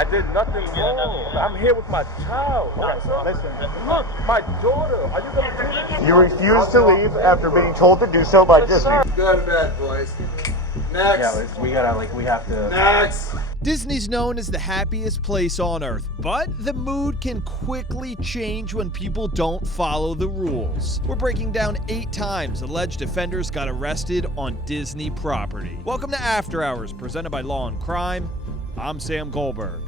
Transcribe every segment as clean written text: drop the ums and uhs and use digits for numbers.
I did nothing wrong. I'm here with my child. Listen. Look, my daughter. Are you going to do this? You refuse to leave after being told to do so by Disney. Good and bad, boys. Next. Yeah, we have to. Next. Disney's known as the happiest place on earth, but the mood can quickly change when people don't follow the rules. We're breaking down 8 times alleged offenders got arrested on Disney property. Welcome to After Hours, presented by Law&Crime. I'm Sam Goldberg.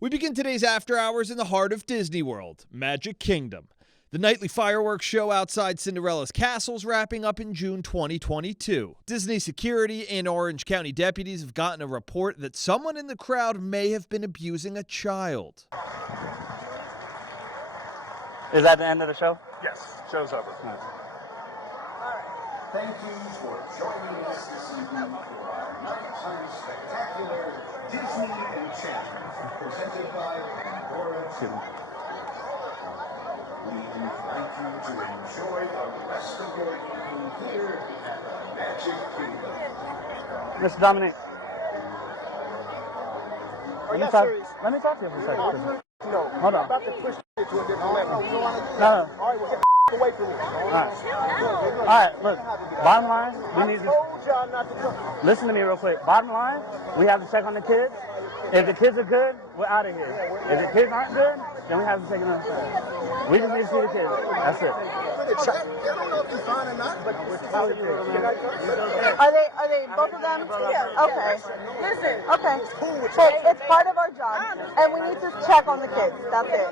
We begin today's After Hours in the heart of Disney World, Magic Kingdom. The nightly fireworks show outside Cinderella's castle is wrapping up in June 2022. Disney security and Orange County deputies have gotten a report that someone in the crowd may have been abusing a child. Is that the end of the show? Yes, show's over. Nice. Thank you for joining us this evening for our nighttime spectacular Disney enchantment presented by BoardWalk. We invite you to enjoy the rest of your evening here at the Magic Kingdom. Mr. Dominic. Let me talk to you for a second. No, hold on. I'm about to push it to a different level. No. All right, well, get the away from me. All right, look, bottom line, we need to... I told y'all not to come. Listen to me real quick. Bottom line, we have to check on the kids. If the kids are good, we're out of here. If the kids aren't good, then we have to take another step. We just need to see the kids. That's it. They don't know if he's fine or not, but Are they both of them? Okay. Listen. Okay. Hey, it's part of our job, and we need to check on the kids. That's it.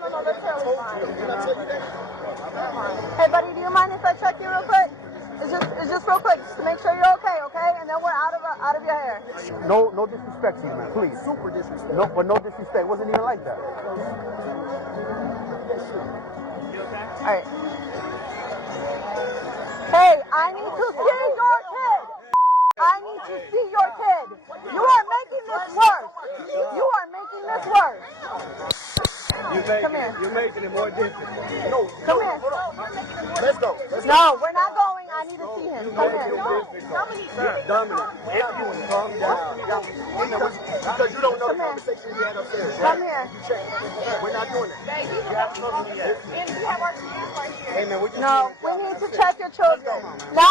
Hey, buddy, do you mind if I check you real quick? It's just real quick, just to make sure you're okay, and then we're out of your hair. No disrespect to you, man. Please. Super disrespect. No disrespect. Wasn't even like that. All right. Hey, I need to see your kid. I need to see your kid. You are making this worse. You are making this worse. Come here. You're making it more difficult. No, come here. Let's go. No, we're not going. I need to see him. Come here. Dominic, everyone calm down. Because you don't know the conversation we had upstairs. Come here. We're not doing that. You have to talk to me yet. Hey, man, no, we need to check your children. No.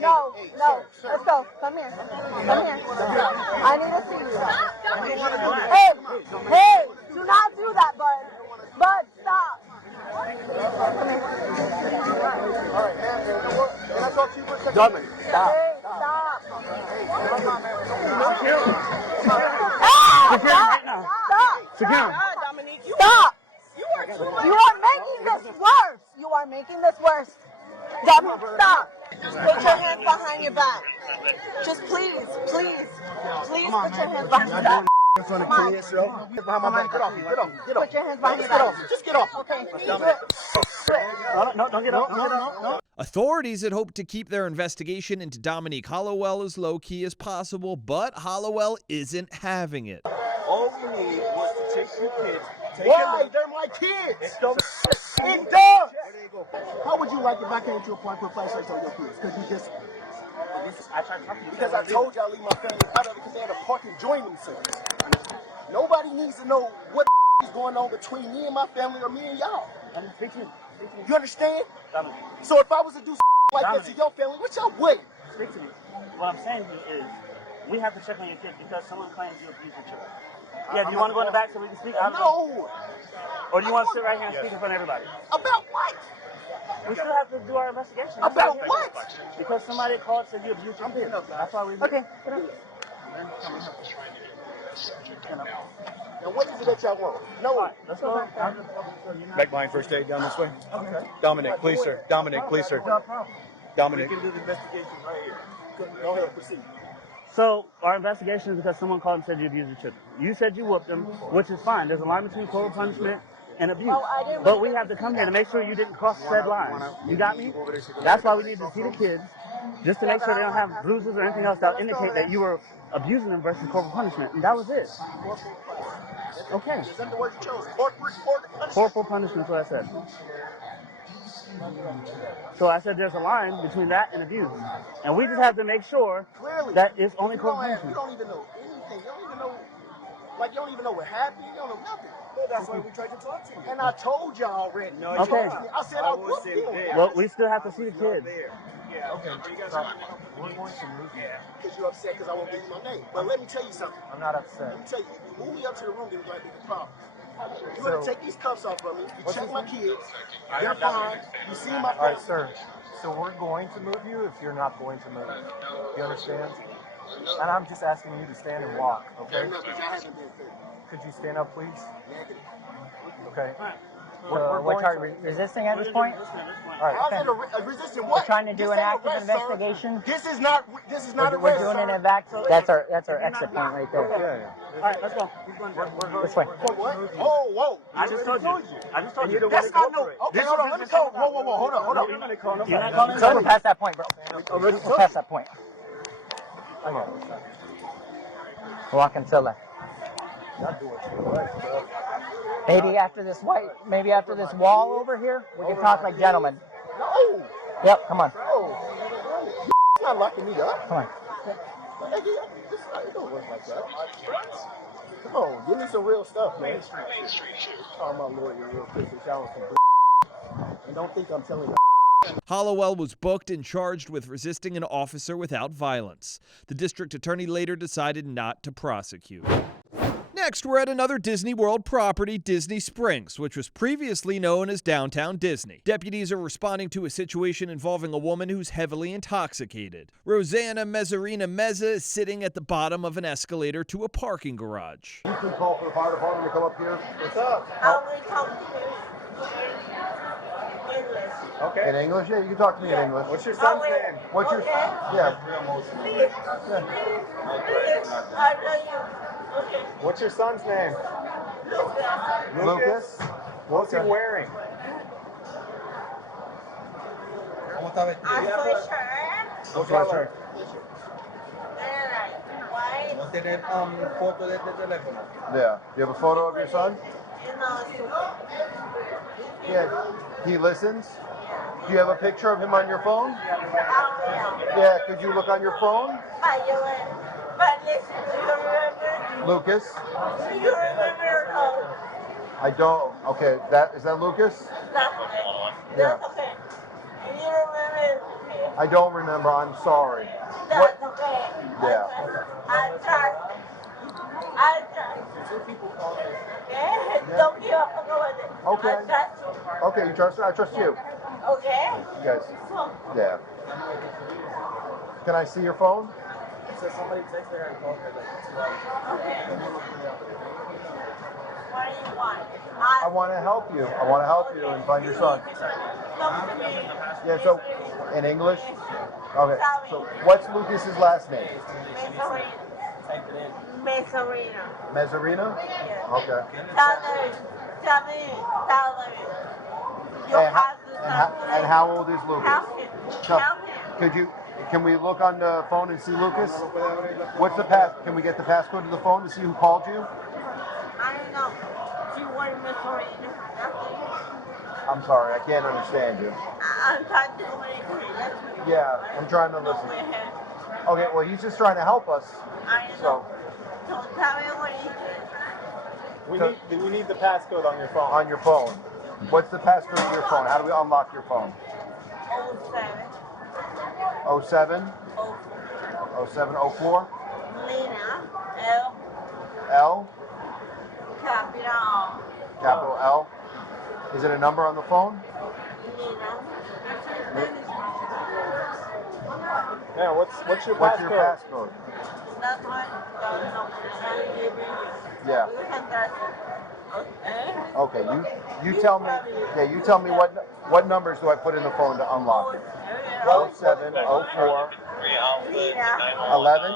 Let's go. Come here. I need to see you. Hey, do not do that, bud. Bud, stop. Come here. All right, man. Can I talk to you for a second? Dominic, stop. Hey, stop. Secure him right now. Stop. Secure him. Stop. You are making this worse. You are making this worse. Dominic, stop. Just put your hands behind your back. Just please put your hands behind your back. In front of King yourself. Behind my back. Get off. Put your hands behind your back. Just get off. Okay. No, don't get up. No. Authorities had hoped to keep their investigation into Dominique Hollowell as low-key as possible, but Hollowell isn't having it. All we need was to take your kids. Why? They're my kids. It's done. how would you like if I came to a point put flashlights on your kids? Because I told y'all leave my family out of it because they had a parking joining service. Nobody needs to know what is going on between me and my family or me and y'all. You understand? So if I was to do like that to your family, what y'all would? Speak to me. What I'm saying to you is, we have to check on your kids because someone claims you abuse your children. Yeah, do you want to go in the back so we can speak? No. Or do you want to sit right here and speak in front of everybody? About what? We still have to do our investigation. About what? Because somebody called and said you abused your kids. That's why we're here. Okay, get up. Now what is it that y'all want? No. Let's go. Back behind first aid down this way. Okay. Dominic, please, sir. Dominic, please, sir. Dominic. We can do the investigation right here. Go ahead, proceed. So our investigation is because someone called and said you abused your children. You said you whooped them, which is fine. There's a line between corporal punishment and abuse. But we have to come here to make sure you didn't cross said line. You got me? That's why we need to see the kids, just to make sure they don't have bruises or anything else that will indicate that you were abusing them versus corporal punishment. And that was it. Okay. Is that the word you chose? Corporal punishment? Corporal punishment is what I said. So I said there's a line between that and abuse. And we just have to make sure Clearly. that it's only you don't co-punishment. you don't even know anything. You don't even know, like, you don't even know what happened. You don't know nothing. Well, that's why we tried to talk to you. And I told y'all already. No, You Okay. told me. I said I would kill him. Well, we still have to see the kids. Yeah, okay. So, we're going to move you. Because you're upset because I won't give you my name. But let me tell you something. I'm not upset. Let me tell you, if you move me up to the room, then we're going to be the problem. You're So- going to take these cuffs off of me. You What's check his my name? kids. They're fine. You see my All right, family. sir. So we're going to move you if you're not going to move. You understand? And I'm just asking you to stand and walk, okay? No, because y'all haven't been fair. Could you stand up, please? Negative. Okay. We're resisting at this point? All right. How's it a resisting what? We're trying to do This an ain't active arrest, sir. investigation. This is not We're arrest, doing an sir. evac. That's our exit point right there. Yeah. All right, let's go. This way. For what? Oh, whoa. I just told you. I just told you. That's not no. Okay, hold on. Let me go. Whoa. Hold on. You're not calling So we're past that point, bro. Already We're past that point. We're walking to the left. Maybe after this wall over here, we can talk like gentlemen. No. Yep, come on. No. It's not locking me up. Come on. It don't work like that. Come on, give me some real stuff, man. Call my lawyer real quick and y'all some and don't think I'm telling you. Hollowell was booked and charged with resisting an officer without violence. The district attorney later decided not to prosecute. Next, we're at another Disney World property, Disney Springs, which was previously known as Downtown Disney. Deputies are responding to a situation involving a woman who's heavily intoxicated. Rosanna Mezzarina Meza is sitting at the bottom of an escalator to a parking garage. You can call for the fire department to come up here. What's up? Okay. In English? Yeah, you can talk to me in English. What's your son's name? What's your... Yeah. What's your son's name? Lucas? What's he wearing? What color? Yeah. You have a photo of your son? Yeah. He listens? Do you have a picture of him on your phone? Yeah, could you look on your phone? Lucas? I don't. Okay, is that Lucas? Yeah. I don't remember. I'm sorry. What? Yeah. Okay. Okay, you trust her? I trust you. Okay. You guys. Yeah. Can I see your phone? So somebody texted her and called her like 2 hours. What do you want? I want to help you. I want to help you and find your son. Come to me. Yeah, so in English? Okay. So what's Lucas's last name? Mezzarina. Mezzarina? Yes. Okay. Tell me. You have to And how old is Lucas? help him. No. Help him. Can we look on the phone and see Lucas? What's the pass? Can we get the passcode to the phone to see who called you? I don't know. Do you want Mezzarina? I'm sorry, I can't understand you. I'm trying to communicate. Yeah, I'm trying to listen. Okay, well, he's just trying to help us. I know. So tell me what he did. We need the passcode on your phone. On your phone. What's the passcode of your phone? How do we unlock your phone? 07. 07? 0704? Lena. L? Capital. Capital L? Is it a number on the phone? Lena. Yeah, what's your What's passcode? your passcode? That's what the number I'm giving you. Yeah. You can touch it. Okay. Okay, you tell me. Yeah, you tell me what numbers do I put in the phone to unlock it? 07, 04, 11.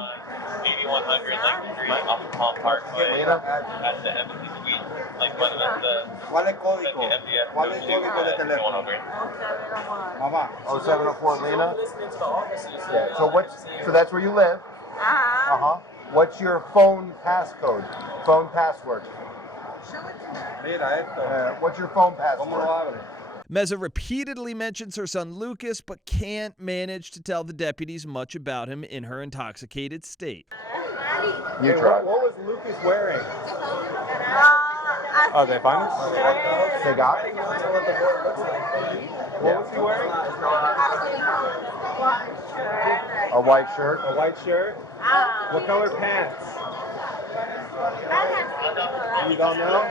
8100 Lake Street off of Palm Parkway Lena? at the Embassy Suite. Like one of the ¿Cuál es código? ¿Cuál es código de teléfono? Mamá. 0704 Lena? Listening to the officers. Yeah, so that's where you live? Uh-huh. What's your phone passcode? Phone password? Mira esto. What's your phone ¿Cómo lo password? abre? Meza repeatedly mentions her son Lucas, but can't manage to tell the deputies much about him in her intoxicated state. You tried. What was Lucas wearing? Oh, they find it? They got it? What was he wearing? A white shirt. A white shirt? What color pants? You don't know?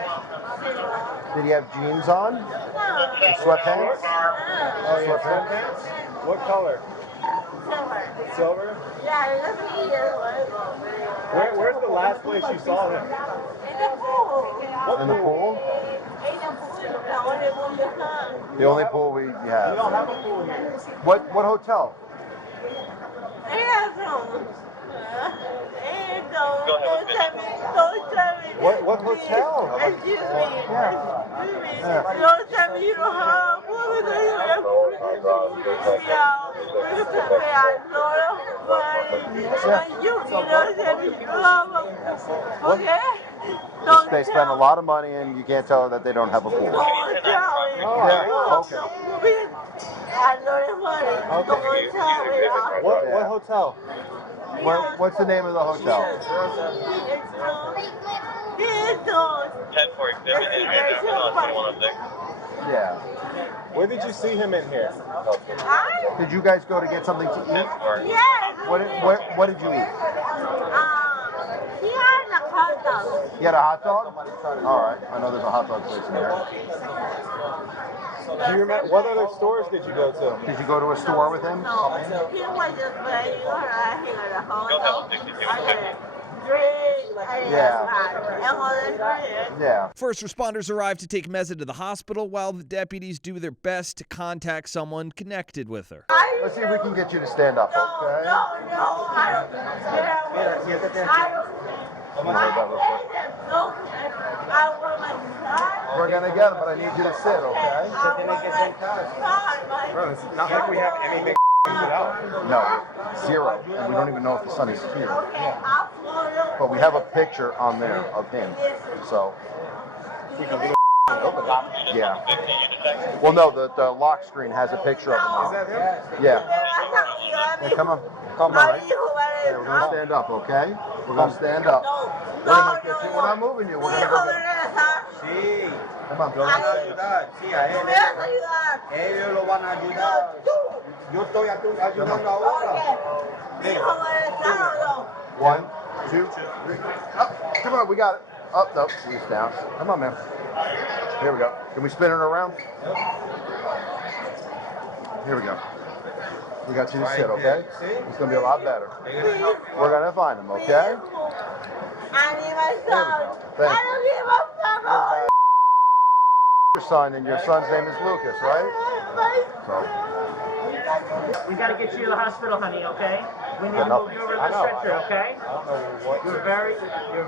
Did he have jeans on? Sweatpants? Oh, yeah, sweatpants? What color? Silver? Where's the last place you saw him? In the pool? The only pool we have. We don't have a pool here. What hotel? What hotel? Excuse me. Yeah. Don't tell me you don't have a pool because you have okay? They spend a lot of money and you can't tell her that they don't have a pool. Yeah, okay. What hotel? What's the name of the hotel? 10-4 exhibit in here, on 2106. Yeah. Where did you see him in here? Did you guys go to get something to eat? Yes. What did you eat? He had a hot dog. You had a hot dog? All right. I know there's a hot dog place in here. Do you remember what other stores did you go to? Did you go to a store with him? No, he was just playing around here at home. Go ahead, 6250. Yeah. First responders arrive to take Meza to the hospital while the deputies do their best to contact someone connected with her. Let's see if we can get you to stand up, okay? I want my son. We're gonna get him, but I need you to sit, okay? Bro, it's not like we have anything figured out. No, zero. And we don't even know if the son is here. But we have a picture on there of him. So, yeah. Well, no, the lock screen has a picture of him on it. Yeah. Yeah, come on. Come on. Yeah, we're gonna stand up, okay? We're gonna stand up. We're gonna get you. We're not moving you. We're gonna go get him. Come on. Ellos lo van a ayudar. Yo estoy ayudando ahora. 1, 2, 3. Up. Come on, we got it. Up, nope, she's down. Come on, man. Here we go. Can we spin it around? Here we go. We got you to sit, okay? It's gonna be a lot better. We're gonna find him, okay? I need my son. Thank I you. don't need my son. Your son, and your son's name is Lucas, right? So, We gotta get you to the hospital, honey, okay? We need Yeah, to no. move you over to the stretcher, okay? I don't know what. You're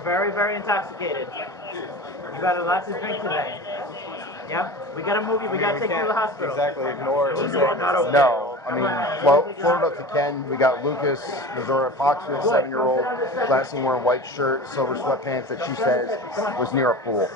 very intoxicated. You got a lot to drink today. Yep, we gotta move you. We gotta take you to the hospital. Exactly ignore it. no, I mean, well, floated up to Ken. We got Lucas, Missouri Foxwood, 7-year-old, last seen wearing white shirt, silver sweatpants that she says was near a pool.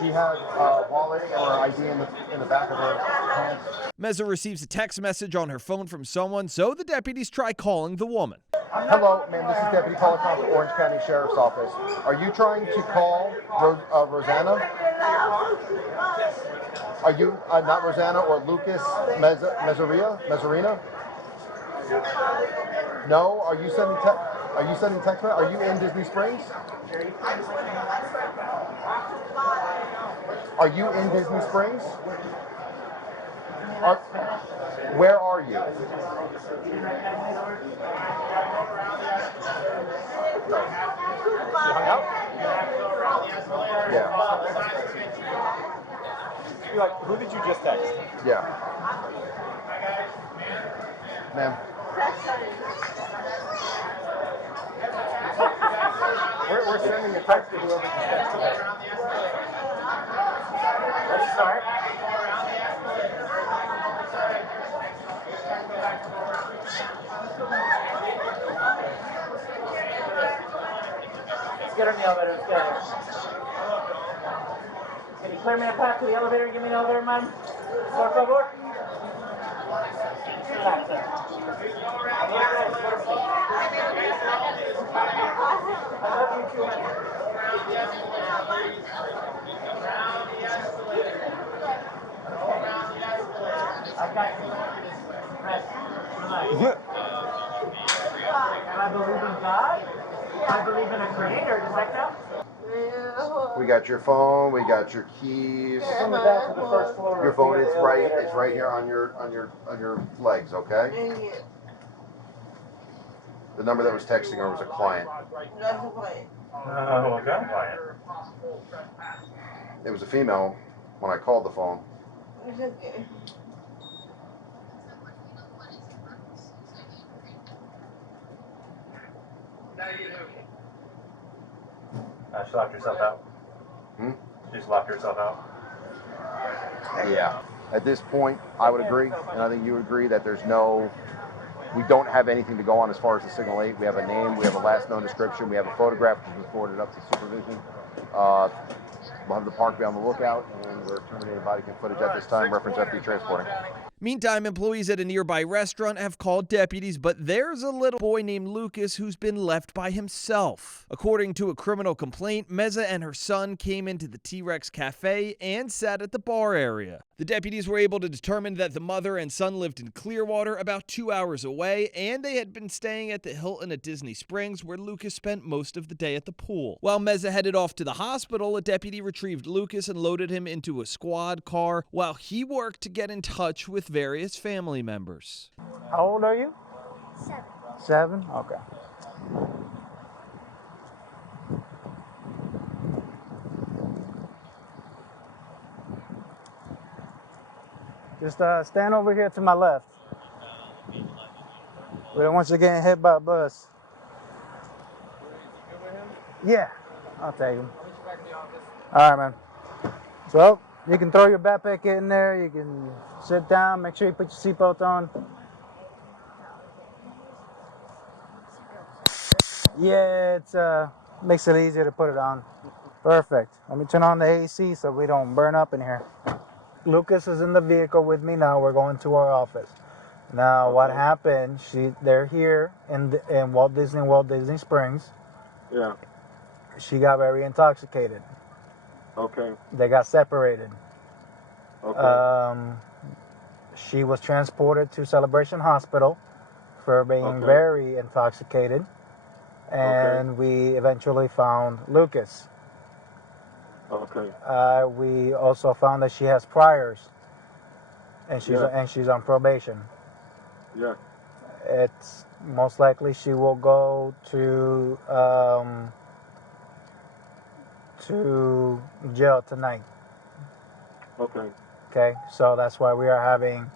She had a wallet and her ID in the back of her pants. Meza receives a text message on her phone from someone, so the deputies try calling the woman. Hello, ma'am, this is Deputy Polikoff of Orange County Sheriff's Office. Are you trying to call Rosanna? Are you not Rosanna or Lucas Mezzarina? No? Are you sending text? Are you in Disney Springs? Are you in Disney Springs? Where are you? You hung out? Yeah. You're like, who did you just text? Yeah. Ma'am. We're sending a text to whoever can text today. Let's start. get her in the elevator. Let's get her. Can you clear me a path to the elevator and give me an elevator, madam? Por favor. Relax. I love you too, honey. I got you. Rest. Relax. And I believe in God. I believe in a creator. Does that count? We got your phone. We got your keys. From the back to the first floor. Your phone is right. It's right here on your legs. Okay. The number that was texting her was a client. What kind of client? It was a female when I called the phone. She locked herself out. Hmm? She just locked herself out. Yeah. At this point, I would agree, and I think you would agree that we don't have anything to go on as far as the Signal 8. We have a name, we have a last known description, we have a photograph which was forwarded up to supervision. We'll have the park be on the lookout, and we're terminating bodycam footage at this time, reference FD transporting. Meantime, employees at a nearby restaurant have called deputies, but there's a little boy named Lucas who's been left by himself. According to a criminal complaint, Meza and her son came into the T-Rex Cafe and sat at the bar area. The deputies were able to determine that the mother and son lived in Clearwater, about 2 hours away, and they had been staying at the Hilton at Disney Springs, where Lucas spent most of the day at the pool. While Meza headed off to the hospital, a deputy retrieved Lucas and loaded him into a squad car while he worked to get in touch with various family members. How old are you? 7. 7? Okay. Just stand over here to my left. We don't want you getting hit by a bus. Yeah, I'll take him. All right, man. So you can throw your backpack in there. You can sit down. Make sure you put your seatbelt on. Yeah, it makes it easier to put it on. Perfect. Let me turn on the AC so we don't burn up in here. Lucas is in the vehicle with me now. We're going to our office. Now, what happened? They're here in Walt Disney Springs. Yeah. She got very intoxicated. Okay. They got separated. Okay. She was transported to Celebration Hospital for being very intoxicated, and we eventually found Lucas. Okay. We also found that she has priors, and she's on probation. Yeah. It's most likely she will go to jail tonight. Okay. Okay, so that's why we are having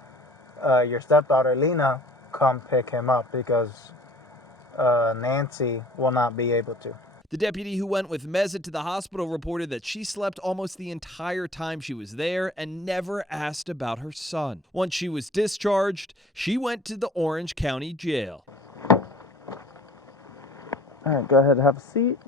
your stepdaughter Lena come pick him up, because Nancy will not be able to. The deputy who went with Meza to the hospital reported that she slept almost the entire time she was there and never asked about her son. Once she was discharged, she went to the Orange County Jail. All right, go ahead and have a seat.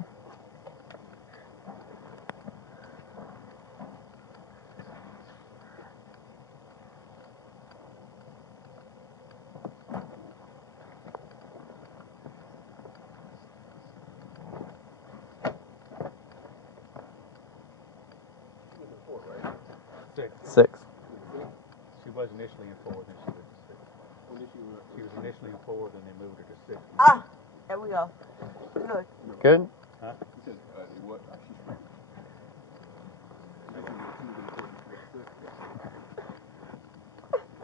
Six. She was initially in 4, then she went to 6. She was initially in 4, then they moved her to 6. Ah, there we go. Good. Good? Huh?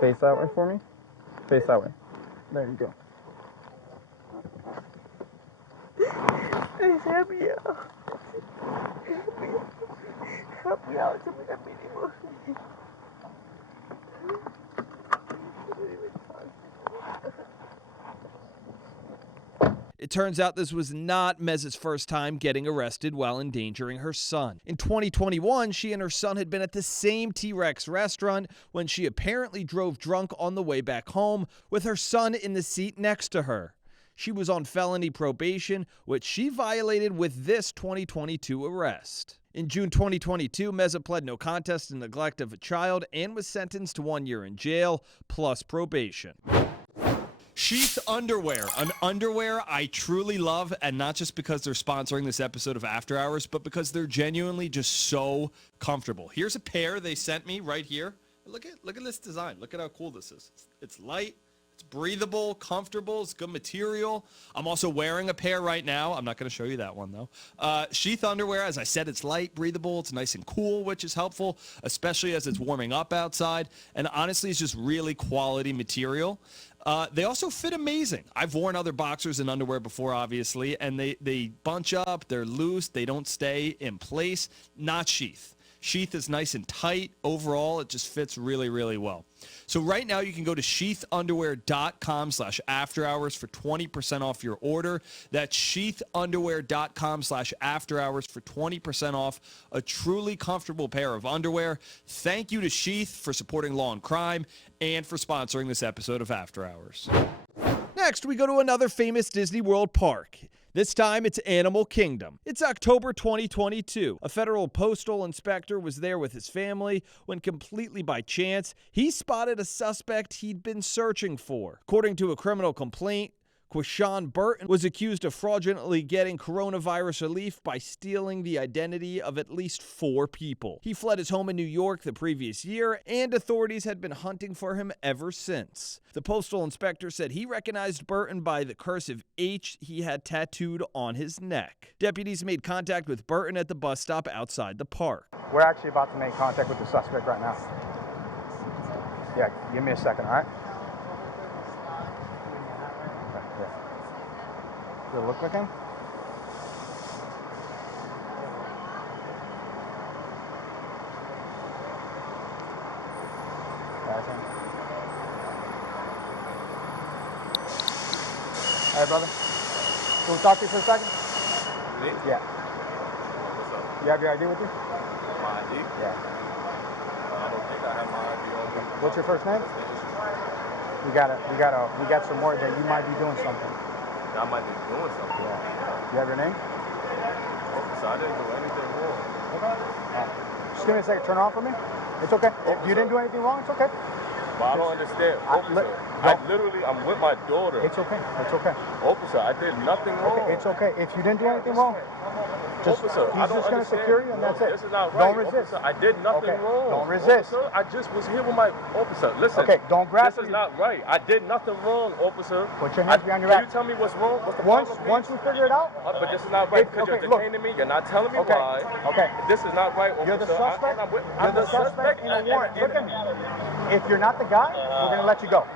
Face that way for me. Face that way. There you go. Please help me out. Help me out. Help me out. It turns out this was not Meza's first time getting arrested while endangering her son. In 2021, she and her son had been at the same T-Rex restaurant when she apparently drove drunk on the way back home with her son in the seat next to her. She was on felony probation, which she violated with this 2022 arrest. In June 2022, Meza pled no contest to neglect of a child and was sentenced to 1 year in jail plus probation. Sheath underwear, an underwear I truly love, and not just because they're sponsoring this episode of After Hours, but because they're genuinely just so comfortable. Here's a pair they sent me right here. Look at this design. Look at how cool this is. It's light, it's breathable, comfortable, it's good material. I'm also wearing a pair right now. I'm not going to show you that one though. Sheath underwear, as I said, it's light, breathable, it's nice and cool, which is helpful, especially as it's warming up outside. And honestly, it's just really quality material. They also fit amazing. I've worn other boxers and underwear before, obviously, and they bunch up, they're loose, they don't stay in place. Not Sheath. Sheath is nice and tight. Overall, it just fits really, really well. So right now, you can go to sheathunderwear.com/afterhours for 20% off your order. That's sheathunderwear.com/afterhours for 20% off a truly comfortable pair of underwear. Thank you to Sheath for supporting Law&Crime and for sponsoring this episode of After Hours. Next, we go to another famous Disney World park. This time, it's Animal Kingdom. It's October 2022. A federal postal inspector was there with his family when, completely by chance, he spotted a suspect he'd been searching for. According to a criminal complaint, Quashawn Burton was accused of fraudulently getting coronavirus relief by stealing the identity of at least 4 people. He fled his home in New York the previous year, and authorities had been hunting for him ever since. The postal inspector said he recognized Burton by the cursive H he had tattooed on his neck. Deputies made contact with Burton at the bus stop outside the park. We're actually about to make contact with the suspect right now. Yeah, give me a second, all right? Does it look like him? That's him. Hey, brother. Can we talk to you for a second? Me? Yeah. What's up? You have your ID with you? My ID? Yeah. I don't think I have my ID on me. What's your first name? We got some word that you might be doing something. I might be doing something. Yeah. You have your name? So I didn't do anything wrong. Okay. Just give me a second. Turn it on for me. It's okay. If you didn't do anything wrong, it's okay. But I don't understand. Officer, I'm with my daughter. It's okay. It's okay. Officer, I did nothing wrong. Okay, it's okay. If you didn't do anything wrong, Officer, he's just going to secure you and that's it. This is not right. Don't resist. Officer, I did nothing wrong. Don't resist. Officer, I just was here with my officer. Listen. Okay, don't grab This is not right. I did nothing wrong, officer. Put your hands behind your back. Can you tell me what's wrong? What's the Once we problem? figure it out. But this is not right because you're detaining me. You're not telling me why. Okay. This is not right, officer. You're the suspect. I'm the suspect in a warrant. Look at me. If you're not the guy, we're going to let you go.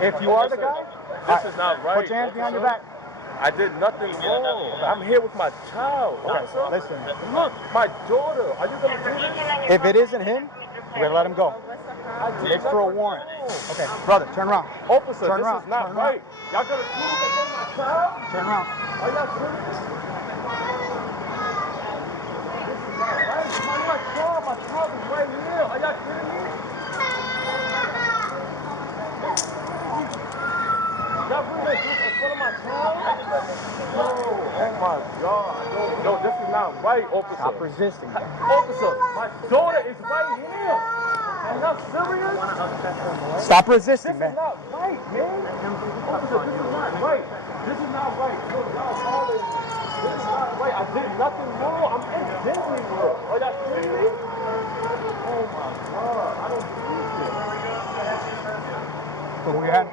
If you are the guy, this is not right. Put your hands behind your back. I did nothing wrong. I'm here with my child. Okay, listen. Look, my daughter. Are you going to do this? If it isn't him, we're going to let him go. It's for a warrant. Okay, brother, turn around. Officer, turn this around. is not turn right. Around. Y'all going to do this against my child? Turn around. Are y'all serious? This is not right. My child is right here. Are y'all kidding me? Y'all bring this in front of my child? No, oh my God. No, this is not right, officer. Stop resisting. Officer, my daughter is right here. Are y'all serious? Stop resisting, man. This is not right, man. Officer, this is not right. This is not right. Look, y'all violating. This is not right. I did nothing wrong. I'm in Disney World. Are y'all kidding me? Oh my God. I don't believe this. So where you at?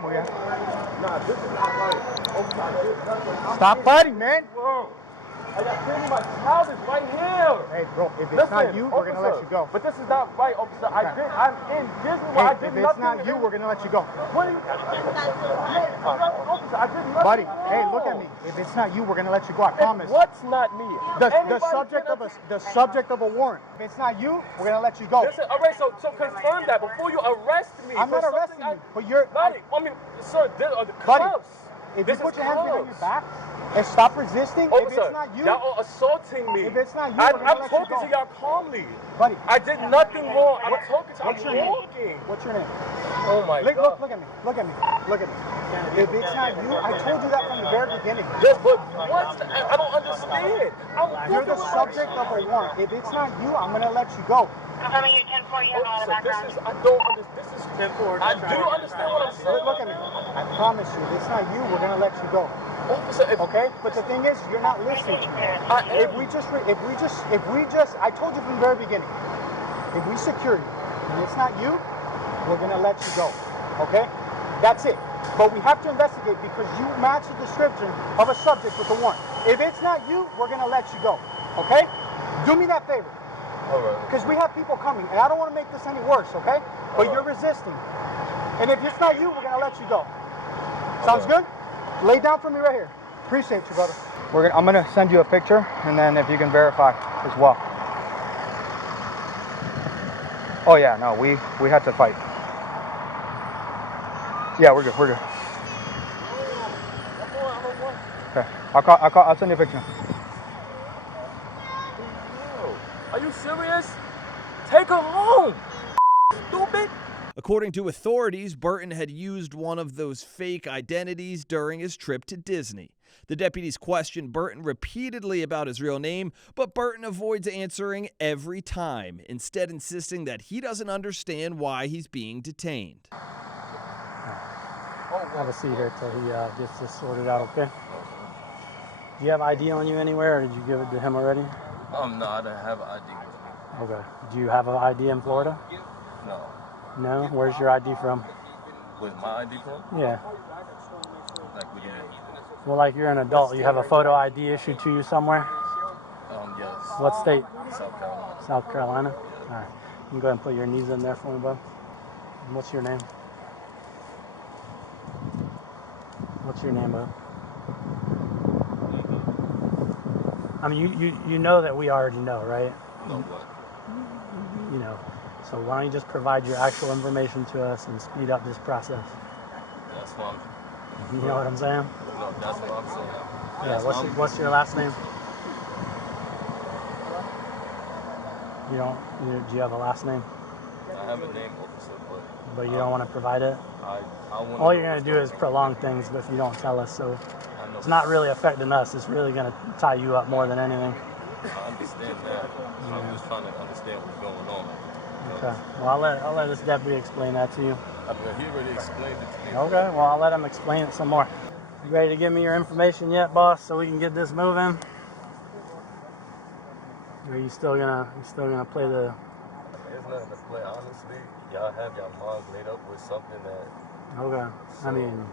Nah, this is not right. Officer, I did nothing. Stop fighting, man. Are y'all kidding me? My child is right here. Hey, bro, if it's not you, we're going to let you go. But this is not right, officer. I'm in Disney World. I did if it's not you, we're going to let you go. What are you? Officer, I did nothing. Buddy, hey, look at me. If it's not you, we're going to let you go. I promise. What's not me? The subject of a warrant. If it's not you, we're going to let you go. Listen, all right, so confirm that before you arrest me. I'm not arresting you, but you're... Buddy, sir, the buddy, cuffs. if you put your hands behind your back and stop resisting, officer, if it's not you... y'all are assaulting me. If it's not you, I'm let talking you go. to y'all calmly. Buddy. I did nothing wrong. I'm talking to you. What's your name? What's your name? Oh my look, God. Look at me. Look at me. Look at me. If it's not you, I told you that from the very beginning. Yes, but what? I don't understand. You're the subject of a warrant. If it's not you, I'm gonna let you go. Officer, this is, I don't understand. This is 10-4. I do understand what I'm saying. Look at me. I promise you, if it's not you, we're gonna let you go. Officer, okay? But the thing is, you're not listening to me. If we just, I told you from the very beginning, if we secure you and it's not you, we're gonna let you go, okay? That's it. But we have to investigate because you match the description of a subject with a warrant. If it's not you, we're gonna let you go, okay? Do me that favor. All right. Because we have people coming, and I don't want to make this any worse, okay? But you're resisting. And if it's not you, we're gonna let you go. Sounds good? Lay down for me right here. Appreciate you, brother. I'm gonna send you a picture, and then if you can verify as well. Oh yeah, no, we had to fight. Yeah, we're good. We're good. Okay, I'll send you a picture. Are you serious? Take her home. Stupid. According to authorities, Burton had used one of those fake identities during his trip to Disney. The deputies questioned Burton repeatedly about his real name, but Burton avoids answering every time, instead insisting that he doesn't understand why he's being detained. Have a seat here till he gets this sorted out, okay? Do you have ID on you anywhere, or did you give it to him already? No, I don't have ID with me. Okay. Do you have an ID in Florida? No. No? Where's your ID from? With my ID from? Yeah. Like, what do you mean? Well, like you're an adult. You have a photo ID issued to you somewhere? Yes. What state? South Carolina. South Carolina? All right. You can go ahead and put your knees in there for me, bud. What's your name? What's your name, bud? I mean, you know that we already know, right? Know what? You know. So why don't you just provide your actual information to us and speed up this process? That's what I'm... You know what I'm saying? No, that's what I'm saying. Yeah, what's your last name? Do you have a last name? I have a name, officer, but you don't want to provide it? All you're going to do is prolong things if you don't tell us, so it's not really affecting us. It's really going to tie you up more than anything. I understand that. Yeah. I'm just trying to understand what's going on. Okay. Well, I'll let this deputy explain that to you. He already explained it to me. Okay. Well, I'll let him explain it some more. You ready to give me your information yet, boss, so we can get this moving? Or are you still gonna play the? There's nothing to play, honestly. Y'all have y'all minds made up with something that. Okay. So, I mean,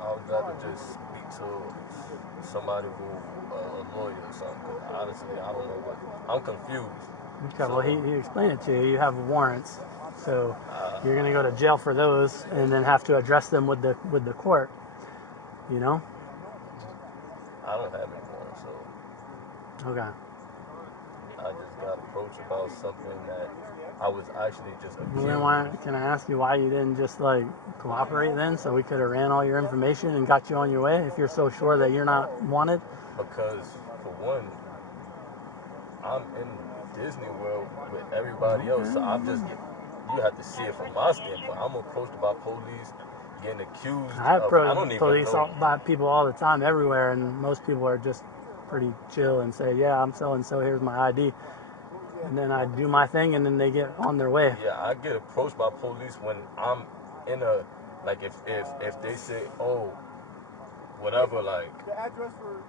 I would rather just speak to somebody who, a lawyer or something. Honestly, I don't know what. I'm confused. okay. So, well, he explained it to you. You have warrants, so you're gonna go to jail for those, and then have to address them with the court. You know. I don't have any warrants, so. Okay. I just got approached about something that I was actually just accused. Well, then can I ask you why you didn't just cooperate then, so we could have ran all your information and got you on your way if you're so sure that you're not wanted? Because for one, I'm in Disney World with everybody else, so I'm just you have to see it from my standpoint. I'm approached by police, getting accused. I approach police by people all the time, everywhere, and most people are just pretty chill and say, yeah, I'm so-and-so, here's my ID. And then I do my thing, and then they get on their way. Yeah, I get approached by police when I'm in a, like, if they say, oh, whatever, like, the address for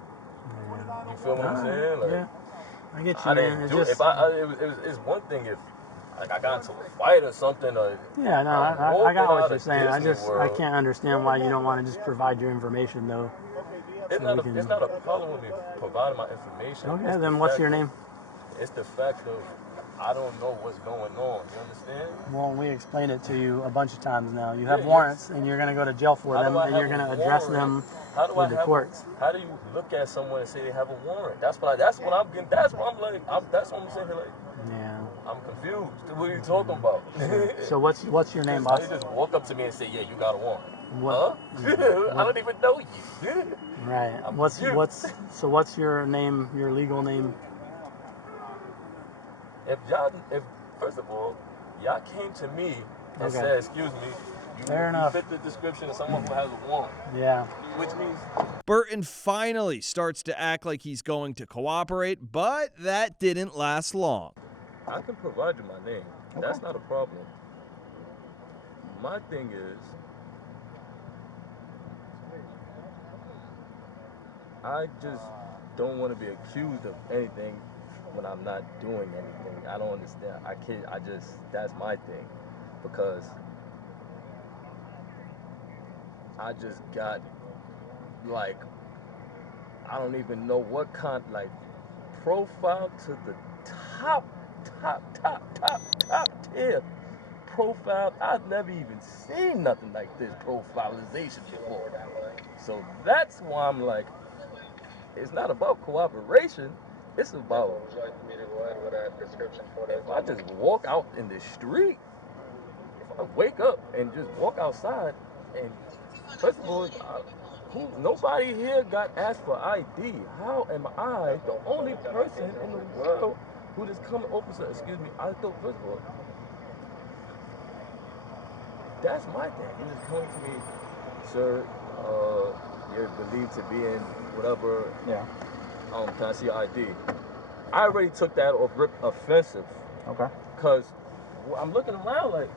you feel what I'm saying? Like, yeah, I get you, man. It's one thing if, like, I got into a fight or something. Or, yeah, no, I got what you're saying. I can't understand why you don't want to just provide your information, though. It's not a problem with me providing my information. Okay, then what's your name? It's the fact of I don't know what's going on. You understand? Well, we explained it to you a bunch of times now. You have warrants, and you're going to go to jail for them, and you're going to address them with the courts. How do you look at someone and say they have a warrant? That's what I'm getting. That's what I'm like. That's what I'm saying here. Like, yeah. I'm confused. What are you talking about? So what's your name, boss? They just walk up to me and say, "Yeah, you got a warrant." What? Huh? I don't even know you. Right. What's your name? Your legal name? If first of all, y'all came to me and Okay. said, excuse me, Fair enough. fit the description of someone who has a warrant. Yeah. Which means Burton finally starts to act like he's going to cooperate, but that didn't last long. I can provide you my name. That's not a problem. My thing is, I just don't want to be accused of anything when I'm not doing anything. I don't understand. That's my thing. Because I just got, like, I don't even know what kind, like, profile to the top tier profile. I've never even seen nothing like this profilization before. So that's why I'm like, it's not about cooperation. It's about, if I just walk out in the street, if I wake up and just walk outside, and first of all, nobody here got asked for ID. How am I the only person in the world who just come open and excuse me? I thought, first of all, that's my thing. He just coming to me, sir, you're believed to be in whatever. Yeah. Can I see your ID? I already took that off rip offensive. Okay. Cause I'm looking around like,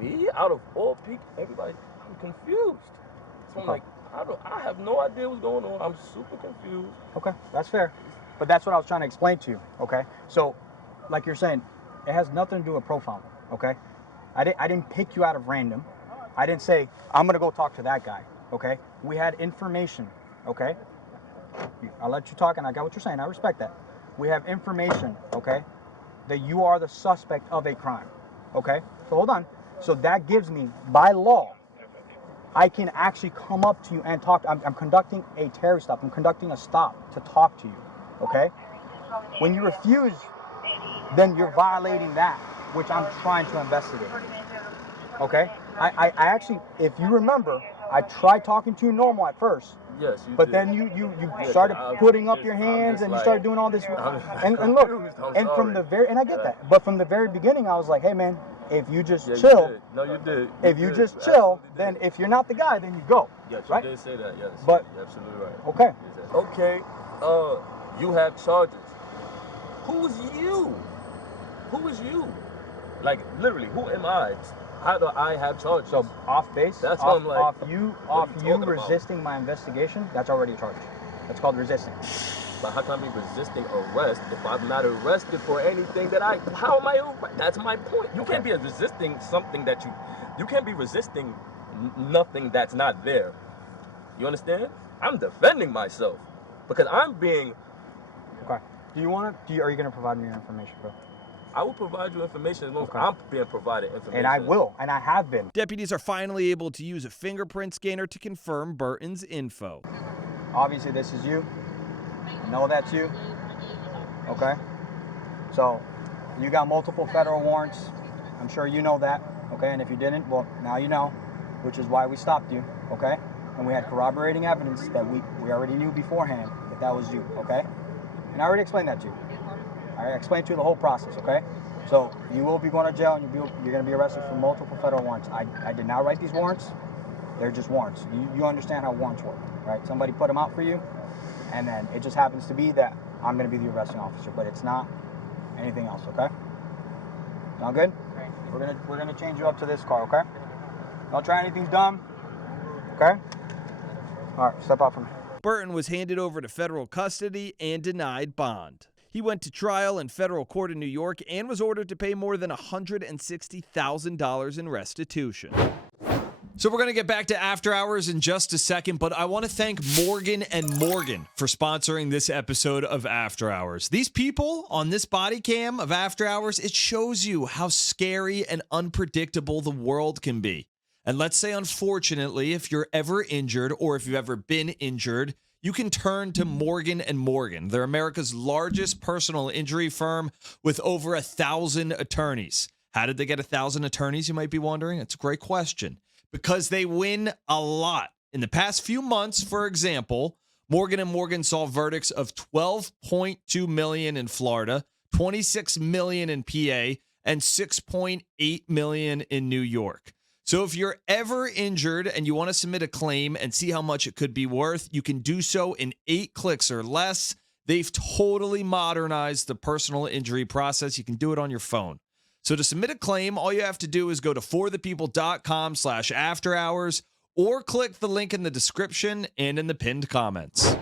me out of all people, everybody, I'm confused. So I'm like, I have no idea what's going on. I'm super confused. Okay, that's fair. But that's what I was trying to explain to you, okay? So, like you're saying, it has nothing to do with profiling, okay? I didn't pick you out of random. I didn't say, I'm gonna go talk to that guy, okay? We had information, okay? I'll let you talk, and I got what you're saying. I respect that. We have information, okay, that you are the suspect of a crime, okay? So hold on. So that gives me, by law, I can actually come up to you and talk. I'm conducting a Terry stop. I'm conducting a stop to talk to you, okay? When you refuse, then you're violating that, which I'm trying to investigate, okay? I actually, if you remember, I tried talking to you normal at first. Yes, you but did. Then you started putting up your hands and you started doing all this. And look, and from the very, and I get that, but from the very beginning, I was like, hey man, if you just chill. You did. No, you did. If you just chill, then if you're not the guy, then you go. Yes, right? you did say that. Yes, but you're absolutely right. Okay. Okay. You have charges. Who's you? Who is you? Like literally, who am I? How do I have charges? So off base. That's off, what I'm like. Off you resisting my investigation. That's already a charge. That's called resisting. But how can I be resisting arrest if I'm not arrested for anything that how am I arrested? That's my point. You can't be resisting something that you can't be resisting nothing that's not there. You understand? I'm defending myself because I'm being. Okay. Are you going to provide me your information, bro? I will provide you information as long as I'm being provided information. And I will, and I have been. Deputies are finally able to use a fingerprint scanner to confirm Burton's info. Obviously, this is you. I know that's you. Okay? So, you got multiple federal warrants. I'm sure you know that. Okay? And if you didn't, well, now you know, which is why we stopped you. Okay? And we had corroborating evidence that we already knew beforehand that was you. Okay? And I already explained that to you. I explained to you the whole process, okay? So you will be going to jail and you're going to be arrested for multiple federal warrants. I did not write these warrants. They're just warrants. You understand how warrants work, right? Somebody put them out for you, and then it just happens to be that I'm going to be the arresting officer, but it's not anything else, okay? Sound good? We're gonna change you up to this car, okay? Don't try anything dumb, okay? All right, step out from here. Burton was handed over to federal custody and denied bond. He went to trial in federal court in New York and was ordered to pay more than $160,000 in restitution. So we're going to get back to After Hours in just a second, but I want to thank Morgan & Morgan for sponsoring this episode of After Hours. These people on this body cam of After Hours, it shows you how scary and unpredictable the world can be. And let's say, unfortunately, if you're ever injured or if you've ever been injured, you can turn to Morgan & Morgan. They're America's largest personal injury firm with over 1,000 attorneys. How did they get 1,000 attorneys, you might be wondering? It's a great question. Because they win a lot. In the past few months, for example, Morgan & Morgan saw verdicts of $12.2 million in Florida, $26 million in PA, and $6.8 million in New York. So if you're ever injured and you want to submit a claim and see how much it could be worth, you can do so in 8 clicks or less. They've totally modernized the personal injury process. You can do it on your phone. So to submit a claim, all you have to do is go to forthepeople.com/afterhours or click the link in the description and in the pinned comments.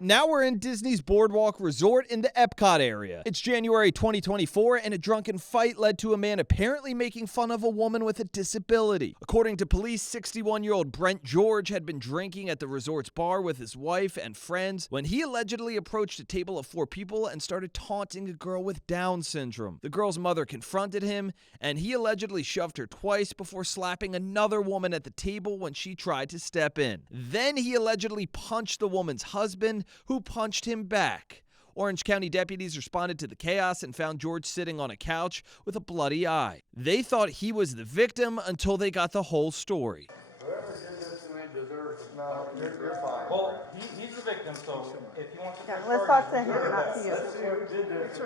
Now we're in Disney's BoardWalk Resort in the Epcot area. It's January 2024, and a drunken fight led to a man apparently making fun of a woman with a disability. According to police, 61-year-old Brent George had been drinking at the resort's bar with his wife and friends when he allegedly approached a table of 4 people and started taunting a girl with Down syndrome. The girl's mother confronted him, and he allegedly shoved her twice before slapping another woman at the table when she tried to step in. Then he allegedly punched the woman's husband, who punched him back. Orange County deputies responded to the chaos and found George sitting on a couch with a bloody eye. They thought he was the victim until they got the whole story. Whoever did this to me deserves it. No, you're fine. Well, he's the victim, so if you want to... Yeah, let's talk to him, not to you. Let's see who did this. Who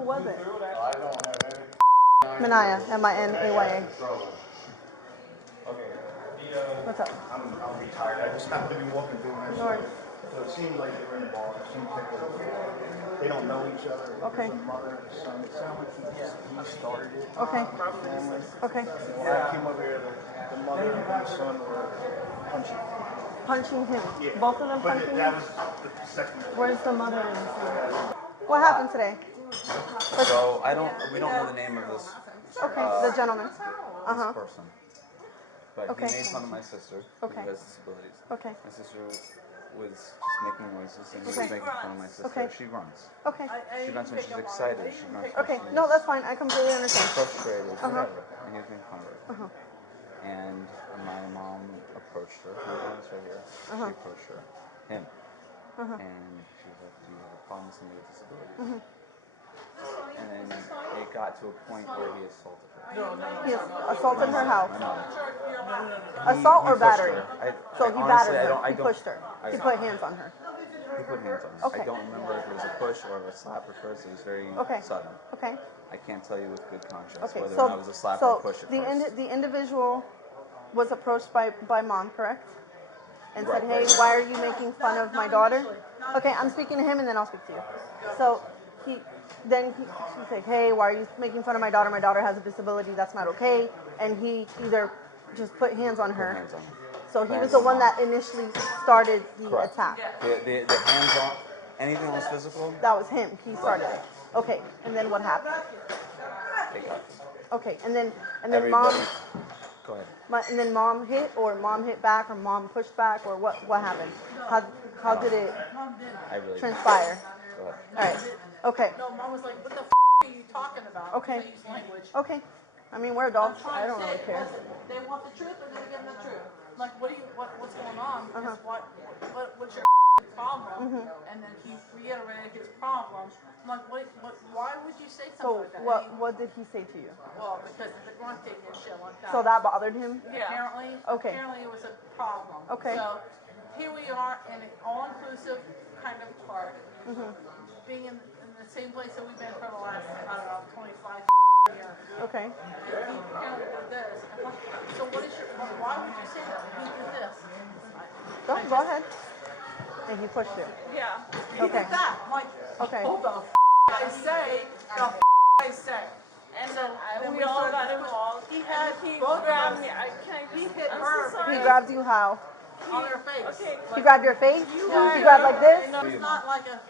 was it? I don't have any... Manaya, M-I-N-A-Y-A. Okay. What's up? I'm retired. I just happened to be walking through my No worries. So it seems like they were in the bar. It seems like they don't know each other. Okay. There's a mother and a son. It sounds like he started it. Okay. Family. Okay. When I came over here, the mother and the son were punching. Punching him? Yeah. Both of them But punching that him? was the second. Where's the mother and the son? What happened today? So we don't know the name of this. Okay, the gentleman. This person. But Okay. he made fun of my sister, Okay. who has disabilities. Okay. My sister was just making noises, and he was Okay. making fun of my sister. Okay. She grunts. Okay. She grunts when she's excited. She grunts when Okay, she's no, that's fine. I completely understand. frustrated, Uh-huh. whatever. And he was making fun of her. Uh-huh. And my mom approached her. My mom's right here. Uh-huh. She approached him. Uh-huh. And she was like, do you have a problem with somebody with disabilities? Mhm. And then it got to a point where he assaulted her. He assaulted her how? My mom. Assault He or pushed battery? her. So he honestly, battered I her. don't- He pushed her. He put hands on her. He put hands on her. Okay. I don't remember if it was a push or a slap or first. It was very sudden. Okay. I can't tell you with good conscience Okay. whether or So, not it was a slap or a push at the first. the individual was approached by mom, correct? And said, Right. "Hey, why are you making fun of my daughter?" Okay, I'm speaking to him, and then I'll speak to you. So she said, "Hey, why are you making fun of my daughter? My daughter has a disability. That's not okay." And he either just put hands on her. Put hands on her. So he was the one that initially started the Correct. attack. The hands on, anything that was physical, That was him. He started it. Okay, and then what happened? they got it. Okay, and then Everybody, mom. go ahead. And then mom hit, or mom hit back, or mom pushed back, or what happened? How did it I really transpire? Go ahead. All right. Okay. No, mom was like, what the are you talking about? Okay. They use language. Okay. I mean, we're adults. I'm I trying don't to really say, care. listen, they want the truth, they're gonna give them the truth. Like, what's going on? Because what's your problem? And then he reiterated his problem. I'm like, why would you say something So like that? what did he say to you? Well, because the grunting and shit like that. So that bothered him? Yeah. Apparently it was a problem. Okay. So here we are in an all-inclusive kind of park, being in the same place that we've been for the last, I don't know, 25 years. Okay. He apparently did this. So why would you say that? He did this. Go ahead. And he pushed you. Yeah. He Okay. did that. I'm like, Okay. hold the I say, I say. And then Then we all started got to push. involved. He had He both grabbed of me. us. He hit I'm her. So sorry. He grabbed you how? On her face. Okay. He grabbed your face? You He grabbed like this? No, it's not like a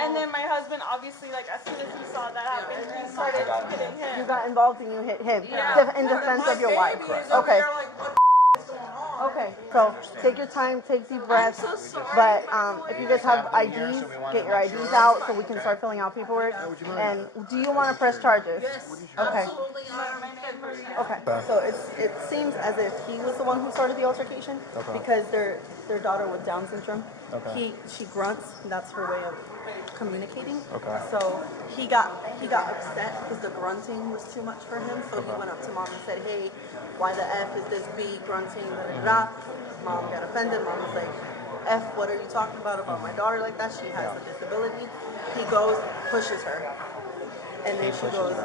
And then my husband, obviously, like as soon as he saw that happen, he started hitting him. You got involved and you hit him Yeah. in defense my of your wife. baby is over Okay. there like, what is going on? Okay. So take your time, take deep breaths. so sorry, But if you guys have IDs, get your IDs out so we can start filling out paperwork. And do you want to press charges? Yes. Okay. Absolutely. I'm in favor. Okay. So it seems as if he was the one who started the altercation because their daughter with Down syndrome. She grunts. That's her way of communicating. So he got upset because the grunting was too much for him. So he went up to mom and said, "Hey, why the F is this B grunting?" Blah, blah, blah. Mom got offended. Mom was like, "F, what are you talking about my daughter like that? She has a disability." He goes, pushes her. And then she goes,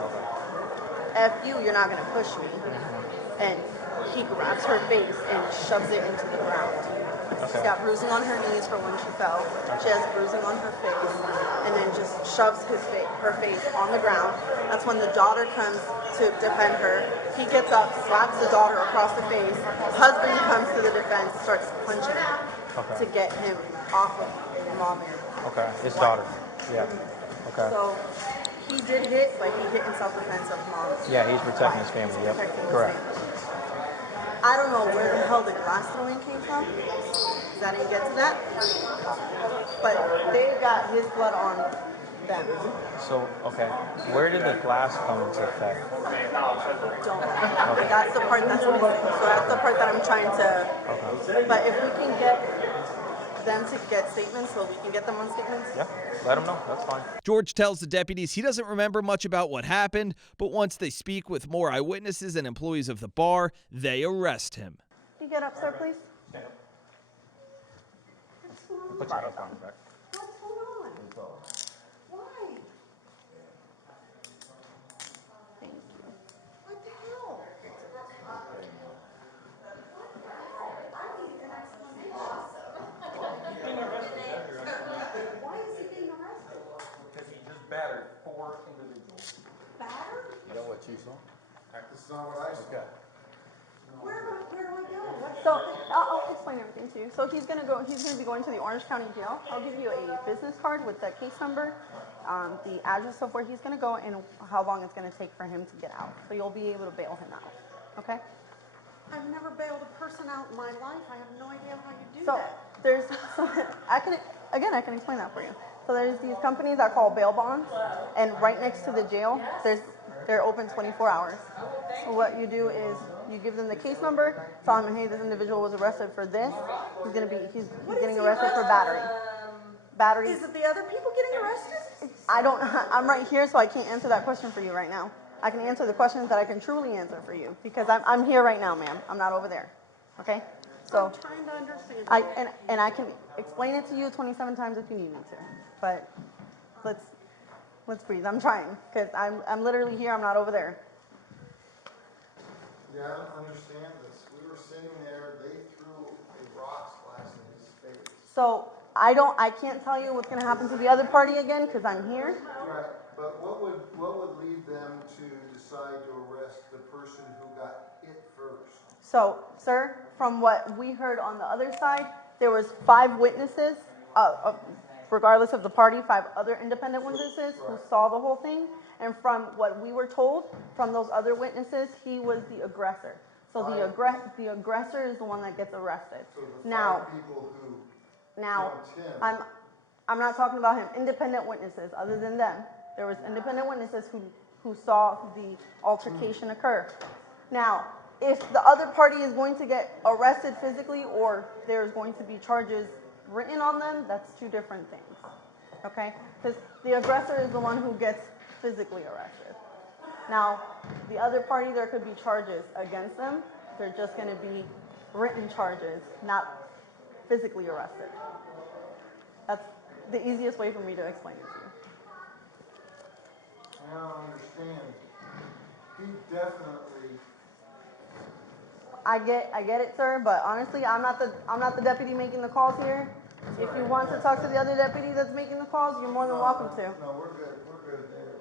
F you, you're not going to push me. And he grabs her face and shoves it into the ground. She's got bruising on her knees for when she fell. She has bruising on her face. And then just shoves her face on the ground. That's when the daughter comes to defend her. He gets up, slaps the daughter across the face. Husband comes to the defense, starts punching her to get him off of mom. Okay, his daughter. Yeah. Okay. So he did hit, but he hit in self-defense of mom. Yeah, he's protecting his family. Yep. Correct. I don't know where the hell the glass throwing came from, because I didn't get to that. But they got his blood on them. So, okay, where did the glass come into effect? Don't. Okay. That's the part that's missing. So that's the part that I'm trying to. Okay. But if we can get them to get statements, so we can get them on statements. Yeah, let them know. That's fine. George tells the deputies he doesn't remember much about what happened, but once they speak with more eyewitnesses and employees of the bar, they arrest him. Can you get up, sir, please? Put your hands on his back. What's going on? Why? Thank you. What the hell? Why is he being arrested? Because he just battered 4 individuals. Battered? You know what, Chief? This is not what I said. Okay. Where do I go? So I'll explain everything to you. So he's gonna be going to the Orange County Jail. I'll give you a business card with the case number, the address of where he's gonna go, and how long it's gonna take for him to get out. So you'll be able to bail him out. Okay? I've never bailed a person out in my life. I have no idea how you do So that. I can explain that for you. So there's these companies that call bail bonds, and right next to the jail, they're open 24 hours. So what you do is you give them the case number, tell them, hey, this individual was arrested for this. He's getting arrested for battery. Battery. Is it the other people getting arrested? I'm right here, so I can't answer that question for you right now. I can answer the questions that I can truly answer for you, because I'm here right now, ma'am. I'm not over there. Okay? So I'm trying to understand. I can explain it to you 27 times if you need me to. But let's breathe. I'm trying, because I'm literally here. I'm not over there. Yeah, I don't understand this. We were sitting there, they threw a rock glass in his face. So I can't tell you what's going to happen to the other party again, because I'm here. Right, but what would lead them to decide to arrest the person who got hit first? So, sir, from what we heard on the other side, there was 5 witnesses, regardless of the party, 5 other independent witnesses who saw the whole thing. And from what we were told from those other witnesses, he was the aggressor. So the aggressor is the one that gets arrested. So the 5 Now, people who I'm not talking about him. Independent witnesses, other than them, there was independent witnesses who saw the altercation occur. Now, if the other party is going to get arrested physically, or there's going to be charges written on them, that's 2 different things. Okay? Because the aggressor is the one who gets physically arrested. Now, the other party, there could be charges against them. They're just going to be written charges, not physically arrested. That's the easiest way for me to explain it to you. I don't understand. He definitely. I get it, sir, but honestly, I'm not the deputy making the calls here. If you want to talk to the other deputy that's making the calls, you're more than welcome to. No, we're good. We're good there.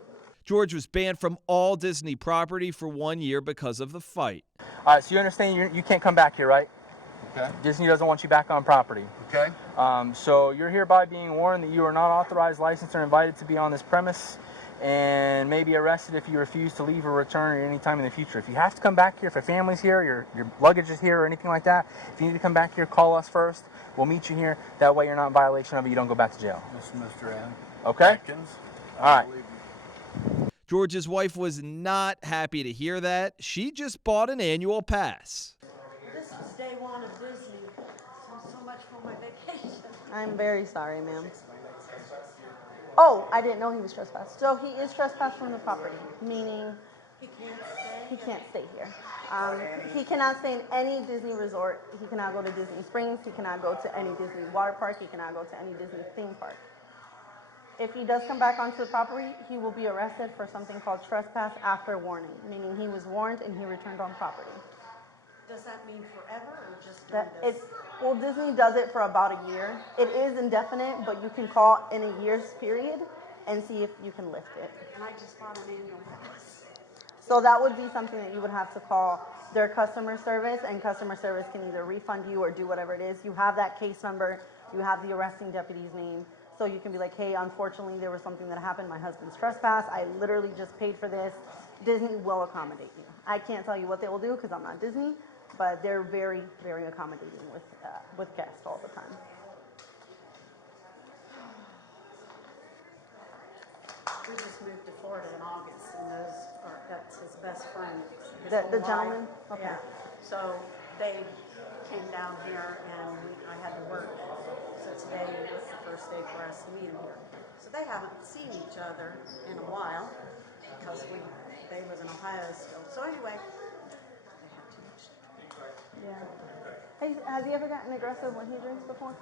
George was banned from all Disney property for 1 year because of the fight. All right, so you understand you can't come back here, right? Okay. Disney doesn't want you back on property. Okay. So you're hereby being warned that you are not authorized, licensed, or invited to be on this premise, and may be arrested if you refuse to leave or return at any time in the future. If you have to come back here, if your family's here, your luggage is here, or anything like that, if you need to come back here, call us first. We'll meet you here. That way you're not in violation of it. You don't go back to jail. Mr. Adam. Okay? Atkins. All right. George's wife was not happy to hear that. She just bought an annual pass. This was day 1 of Disney. So much for my vacation. I'm very sorry, ma'am. Oh, I didn't know he was trespassed. So he is trespassed from the property, meaning he can't stay here. He cannot stay in any Disney resort. He cannot go to Disney Springs. He cannot go to any Disney water park. He cannot go to any Disney theme park. If he does come back onto the property, he will be arrested for something called trespass after warning, meaning he was warned and he returned on property. Does that mean forever or just during this? Well, Disney does it for about a year. It is indefinite, but you can call in a year's period and see if you can lift it. And I just bought an annual pass. So that would be something that you would have to call their customer service, and customer service can either refund you or do whatever it is. You have that case number, you have the arresting deputy's name, so you can be like, hey, unfortunately there was something that happened, my husband's trespass, I literally just paid for this. Disney will accommodate you. I can't tell you what they will do because I'm not Disney, but they're very, very accommodating with guests all the time. We just moved to Florida in August, and that's his best friend. The gentleman? Okay. Yeah. So they came down here, and I had to work. So today was the first day for us to meet him here. So they haven't seen each other in a while because they live in Ohio still. So anyway, they have too much. Yeah. Hey, has he ever gotten aggressive when he drinks before?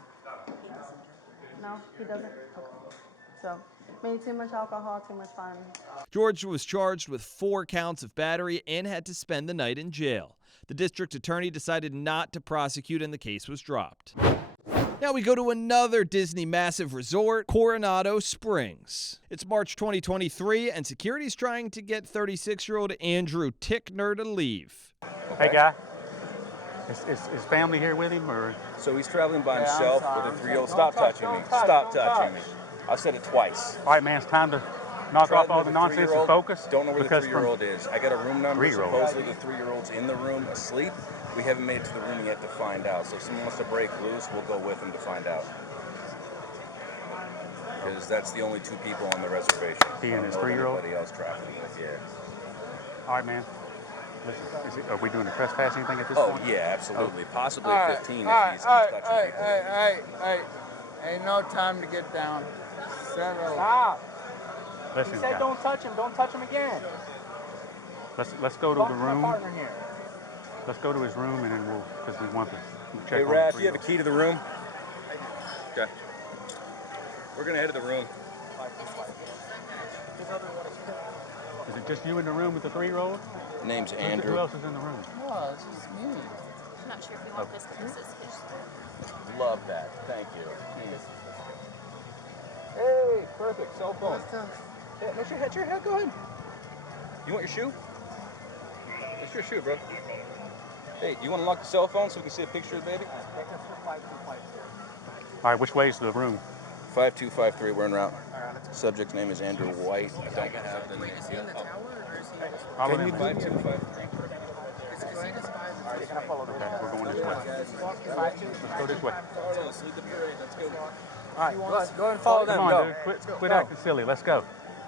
He doesn't drink. No, he doesn't? Okay. So, maybe too much alcohol, too much fun. George was charged with 4 counts of battery and had to spend the night in jail. The district attorney decided not to prosecute and the case was dropped. Now we go to another Disney massive resort, Coronado Springs. It's March 2023 and security's trying to get 36-year-old Andrew Tickner to leave. Hey, guy. Is family here with him, or? So he's traveling by himself with a 3-year-old. Stop touching me. Stop touching me. I've said it twice. All right, man, it's time to knock off all the nonsense and focus. Don't know where the 3-year-old is. I got a room number. Supposedly the 3-year-old's in the room asleep. We haven't made it to the room yet to find out. So if someone wants to break loose, we'll go with him to find out. Because that's the only 2 people on the reservation. He and his 3-year-old? Anybody else traveling with, yeah. All right, man. Are we doing a trespassing thing at this point? Oh, yeah, absolutely. Oh. Possibly All 15 if he's touching people. Hey, ain't no time to get down. Settle. Stop. Listen, he said guy. don't touch him. Don't touch him again. Let's go to Talk the to my room. partner here. Let's go to his room and then because we want to check Hey, on Raph, the you have a key to the room? Okay. We're going to head to the room. Is it just you in the room with the 3-year-old? Name's Andrew. Who else is in the room? Oh, it's just me. I'm not sure if you want this, but this is his. Love that. Thank you. Hey, perfect. Cell phone. Yeah, no, your head. Go ahead. You want your shoe? It's your shoe, bro. Hey, do you want to unlock the cell phone so we can see a picture of the baby? All right, which way is the room? 5253, we're en route. Subject's name is Andrew White. I don't have the name. Is he in the tower or is he? Can you 5253? Okay, we're going this way. Let's go this way. All right, go ahead and follow them. Come on, Go. dude. Quit acting silly. Let's go.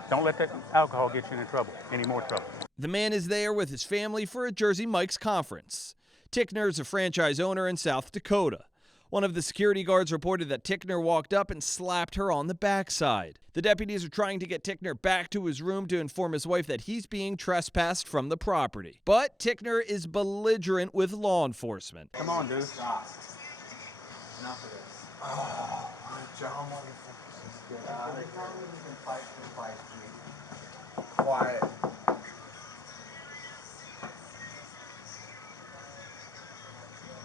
Don't let that alcohol get you into trouble. Any more trouble. The man is there with his family for a Jersey Mike's conference. Tickner is a franchise owner in South Dakota. One of the security guards reported that Tickner walked up and slapped her on the backside. The deputies are trying to get Tickner back to his room to inform his wife that he's being trespassed from the property. But Tickner is belligerent with law enforcement. Come on, dude. Stop. Enough of this. Oh, John, motherfuckers, get out of here. Quiet.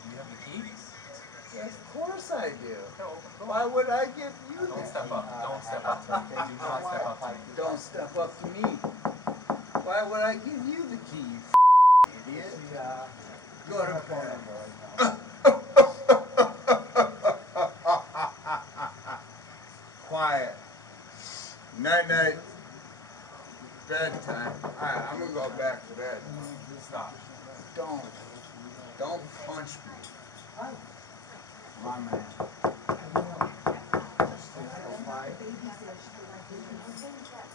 You have the key? Yes, of course I do. Why would I give you that? Don't step up. Don't step up to me. Do not step up to me. Don't step up to me. Why would I give you the key, you idiot? Go to bed. Quiet. Night-night. Bedtime. All right, I'm going to go back to bed. Stop. Don't punch me. My man.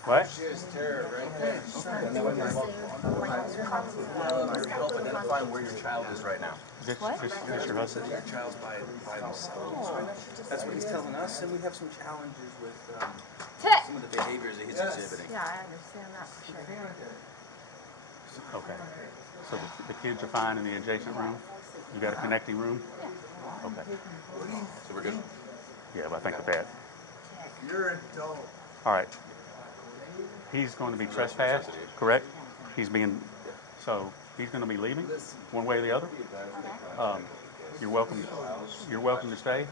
What? She's terror right there. Help identifying where your child is right now. This your husband? Your child's by themselves right now. That's what he's telling us, and we have some challenges with some of the behaviors that he's exhibiting. Yeah, I understand that for sure. Okay. So the kids are fine in the adjacent room? You got a connecting room? Okay. So we're good? Yeah, but I think with that. You're an adult. All right. He's going to be trespassed, correct? He's going to be leaving one way or the other. You're welcome to stay,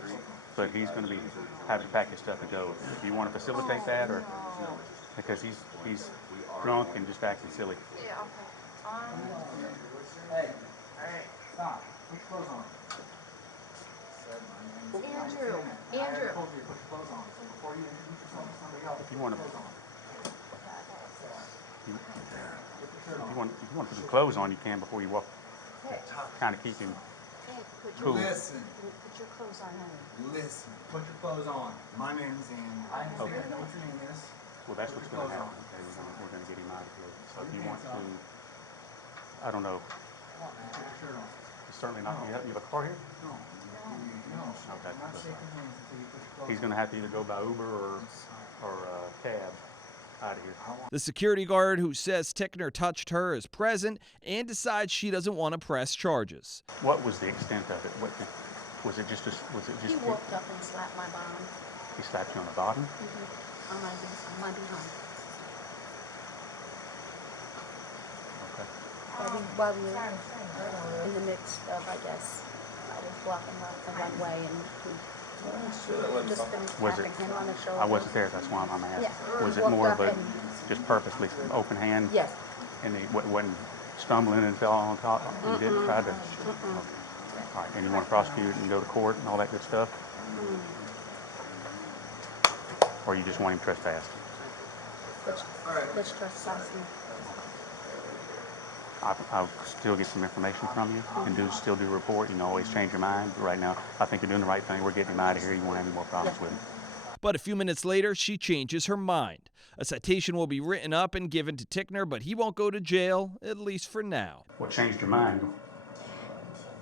but he's going to be having to pack his stuff and go. Do you want to facilitate that, or because he's drunk and just acting silly? Yeah, Hey, stop. Put your clothes on. Andrew. I told you to put your clothes on. So before you introduce yourself to somebody else, If you want to, put your shirt on. if you want to put some clothes on, you can before you walk. Kind of keep him cool. Listen. Put your clothes on, honey. Listen. Put your clothes on. My name's Andy. I understand. Okay. I know what your name is. Well, that's what's going to happen. Okay, we're going to get him out of here. So if you want to, I don't know. Put your shirt on. Certainly not. You have a car here? No. Okay. I'm not shaking hands until you put your clothes He's going to have to either go by Uber or cab out of here. The security guard who says Tickner touched her is present and decides she doesn't want to press charges. What was the extent of it? Was it just? He walked up and slapped my bottom. He slapped you on the bottom? On my behind. Okay. While we were in the midst of, I guess, I was blocking the runway and he just been tapping him on the shoulder. I wasn't there. That's why I'm asking. Yeah. Was it Walked more up of a and- just purposely open hand? Yes. And he wasn't stumbling and fell on top? You did try to? Okay. All right. And you want to prosecute and go to court and all that good stuff? Or you just want him trespassed? Let's trespass him. I'll still get some information from you and still do a report. You can always change your mind. But right now, I think you're doing the right thing. We're getting him out of here. You won't have any more problems with him. But a few minutes later, she changes her mind. A citation will be written up and given to Tickner, but he won't go to jail, at least for now. What changed your mind?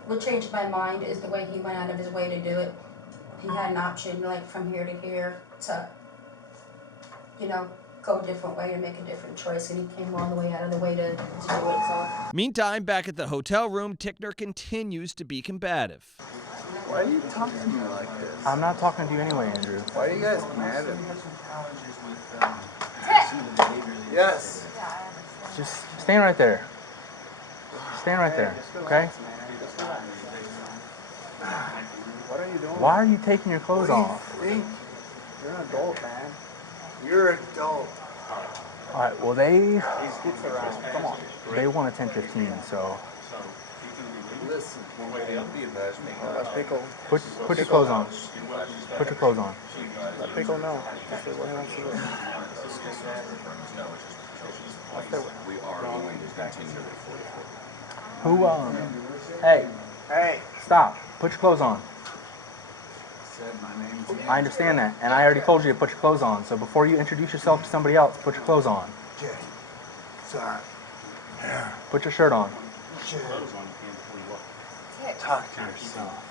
What changed my mind is the way he went out of his way to do it. He had an option, like from here to here, to, go a different way to make a different choice, and he came all the way out of the way to do it. So. Meantime, back at the hotel room, Tickner continues to be combative. Why are you talking to me like this? I'm not talking to you anyway, Andrew. Why are you guys mad at me? Yes. Just stand right there. Stand right there, okay? What are you doing? Why are you taking your clothes off? You're an adult, man. You're an adult. All right, well, they Come on. want a 10-15, so Listen. put your clothes on. Put your clothes on. Let Pickle know. What he wants to do. We are going to continue. Who, Hey, stop. Put your clothes on. I understand that, and I already told you to put your clothes on, so before you introduce yourself to somebody else, put your clothes on. Jay. Sorry. Put your shirt on. Jay. Talk to yourself.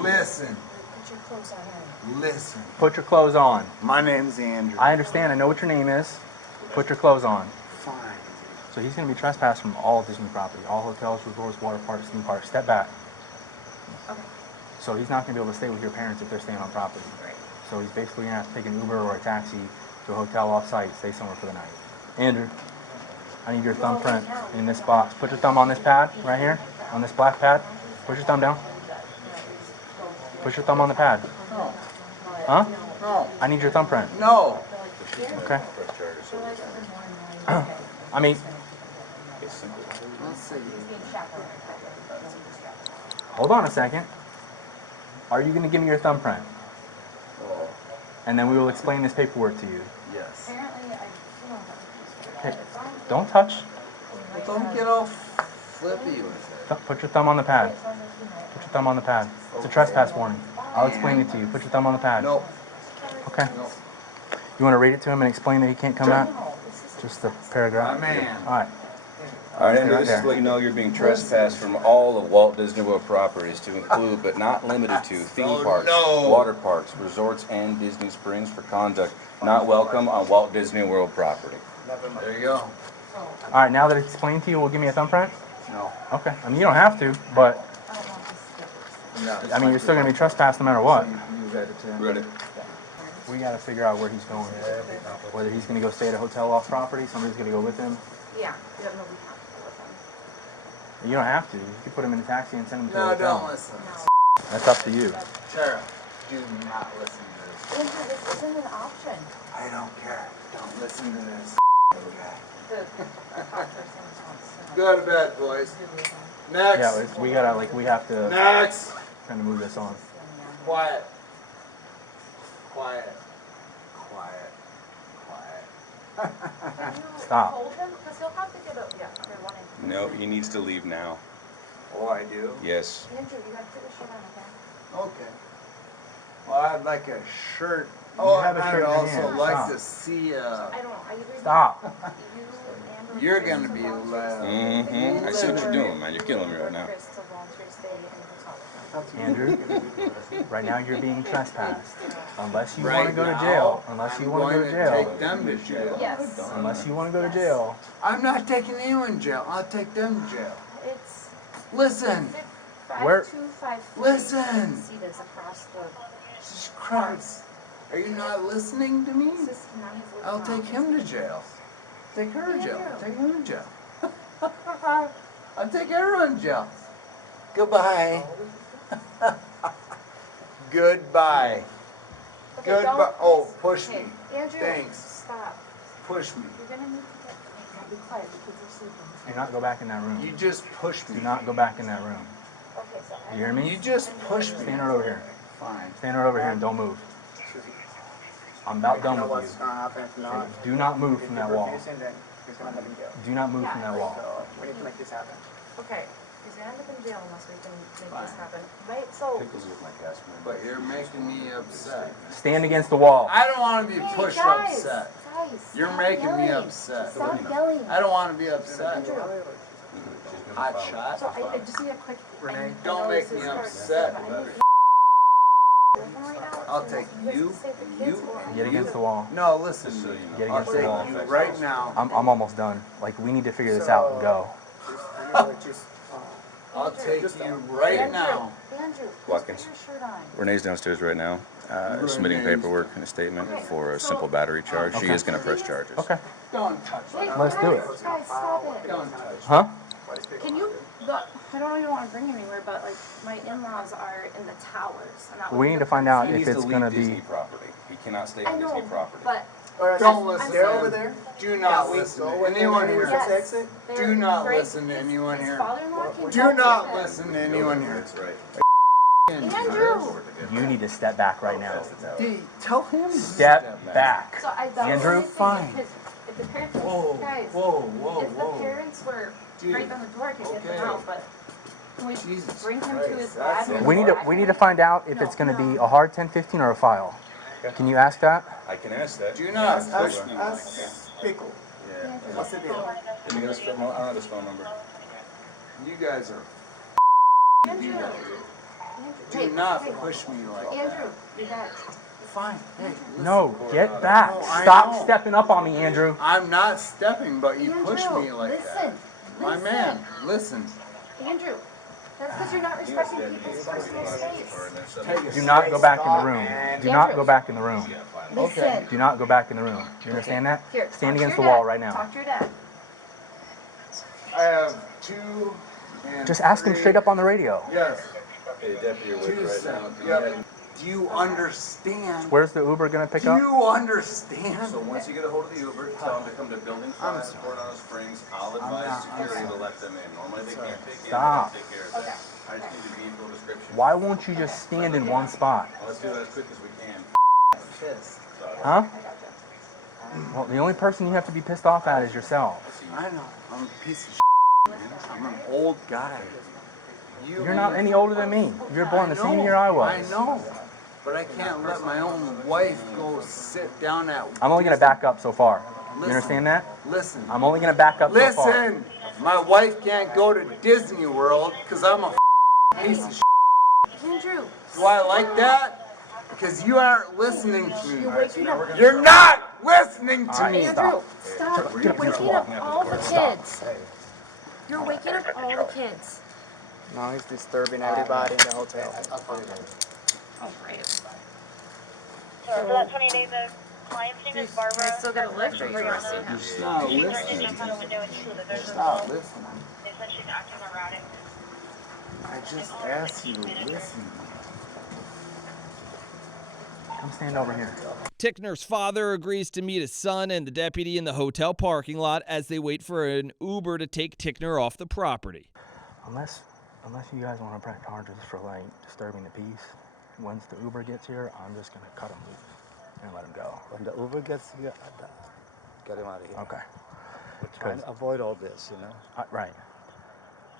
Listen. Put your clothes on. Listen. Put your clothes on. My name's Andrew. I understand. I know what your name is. Put your clothes on. Fine. So he's going to be trespassed from all Disney property, all hotels, resorts, water parks, theme parks. Step back. Okay. So he's not going to be able to stay with your parents if they're staying on property. So he's basically going to have to take an Uber or a taxi to a hotel off-site, stay somewhere for the night. Andrew, I need your thumbprint in this box. Put your thumb on this pad right here, on this black pad. Put your thumb down. Put your thumb on the pad. No. Huh? No. I need your thumbprint. No. Okay. I mean, Let's see. hold on a second. Are you going to give me your thumbprint? Oh. And then we will explain this paperwork to you. Yes. Okay. Don't touch. Don't get all flippy with it. Put your thumb on the pad. Put your thumb on the pad. It's a trespass warning. I'll explain it to you. Put your thumb on the pad. Nope. Okay. You want to read it to him and explain that he can't come back? Just the paragraph? My man. All right. All right, Andrew, Right this is there. to let you know you're being trespassed from all of Walt Disney World properties to include, but not limited to, theme parks, water parks, resorts, and Disney Springs for conduct not welcome on Walt Disney World property. There you go. All right, now that it's explained to you, will give me a thumbprint? No. Okay. I mean, you don't have to, but, No. I mean, you're still going to be trespassed no matter what. Ready? We got to figure out where he's going. Whether he's going to go stay at a hotel off property, somebody's going to go with him. Yeah, we have no, we have to go with him. You don't have to. You can put him in a taxi and send him to a No, hotel. don't listen. That's up to you. Tara, do not listen to this. Andrew, this isn't an option. I don't care. Don't listen to this. Go to bed, boys. Next. Yeah, we gotta we have to. Next. Kind of move this on. Quiet. Quiet. Quiet. Quiet. Stop. Hold him, because he'll have to get up. Yeah, okay, one in. No, he needs to leave now. Oh, I do? Yes. Andrew, you gotta put your shirt on, okay? Okay. Well, I'd like a shirt. You Oh, have a shirt I'd in also hand. like Stop. to see I don't know. I either Stop. You're gonna be loud. Mm-hmm. I see what you're doing, man. You're killing me right now. Andrew, right now you're being trespassed. Unless you want to Right go to now, jail. Unless you I'm want to go going to jail. take them to jail. Yes. Unless you want to go to jail. I'm not taking anyone to jail. I'll take them to jail. It's Listen. 5253. Listen. See this across the. Jesus Christ. Are you not listening to me? I'll take him to jail. Take her to jail. Take him to jail. I'll take everyone to jail. Goodbye. Goodbye. Okay, Goodbye. Oh, push me. Andrew, Thanks. stop. Push me. You're gonna need to get. Be quiet. The kids are sleeping. Do not go back in that room. You just push me. Do not go back in that room. Okay, so. You hear me? You just push me. Stand right over here. Fine. Stand right over here and don't move. I'm about done with you. Do not move from that wall. Do not move from that wall. We need to make this happen. Okay, he's gonna end up in jail unless we can make this happen. Right? So. But you're making me upset. Stand against the wall. I don't want to be pushed guys, upset. Guys, You're stop making me yelling. upset. Stop yelling. I don't want to be upset. Andrew. Hot shot. So I just need a quick. Renee, don't make me upset. I'll take you, you, Get against the wall. No, listen. Get I'll against the take wall. you right now. I'm almost done. Like, we need to figure this out and go. I'll take you right now. Andrew, Watkins. put your shirt on. Renee's downstairs right now, submitting paperwork and a statement for a simple battery charge. She is going to press charges. Okay. Don't touch me. Let's do it. Guys, stop it. Don't touch me. Huh? Can you? I don't even want to bring him anywhere, but like my in-laws are in the towers. I'm not We need to find out He if needs to it's leave going to be... Disney property. He cannot stay I on know, Disney property. but Don't listen. They're over there. Do not listen to anyone here. yes, Do not listen to anyone his here. father-in-law can Do help not him. listen to anyone here. That's right. Andrew. You need to step back right now. Tell him. Step back. So I don't Andrew, really think fine. If the parents, Whoa, guys, whoa, if the parents were right on the door, I could get them out, but can we bring him to his dad? We need to find out if it's going to be a hard 1015 or a file. Can you ask that? I can ask that. Do not push me. Pickle. Yeah. What's the deal? Give me his phone. I don't have his phone number. You guys are. Andrew. Do not push me like that. Andrew, you got. Fine. Hey, No, get back. No, I Stop know. stepping up on me, Andrew. I'm not stepping, but you push Andrew, me like listen, that. My listen. man, listen. Andrew, that's because you're not respecting people's personal space. Do not go back in the room. Do not go back in the room. Listen. Do not go back in the room. You understand that? Here, Stand talk to against the your wall dad. right now. Talk to your dad. I have 2 and Just ask him 3. straight up on the radio. Yes. Hey, deputy, you're with 2 right cents. now. Yep. Do you understand? Where's the Uber going to pick Do up? you understand? So once you get a hold of the Uber, tell them to come to Building 5, Coronado Springs. I'll advise security to let them in. Normally they can't take in, Stop. they take care of that. I just need a vehicle description. Why won't you just stand in one spot? Let's do it as quick as we can. Huh? Well, the only person you have to be pissed off at is yourself. I know. I'm a piece of man. I'm an old guy. You're not any older than me. You were born the same year I was. I know. But I can't let my own wife go sit down at. I'm only going to back up so far. You Listen. understand that? Listen. I'm only going to back up so far. Listen. My wife can't go to Disney World because I'm a piece of. Andrew. Do I like that? Because you aren't listening to me. You're waking up. You're not listening to me. Andrew, stop. You're waking up all the kids. You're waking up all the kids. No, he's disturbing everybody in the hotel. Oh, great. So for that 20 days, the client's name is Barbara. Can I still get a lift, or are you arresting him? It's not She threatened to listening. jump out a window and shoot that there's a Stop result. listening. They said she's acting erratic. I just asked you to listen. Come stand over here. Tickner's father agrees to meet his son and the deputy in the hotel parking lot as they wait for an Uber to take Tickner off the property. Unless you guys want to press charges for like disturbing the peace, once the Uber gets here, I'm just gonna cut him loose and let him go. When the Uber gets here, get him out of here. Okay. We're trying to avoid all this, you know? Right.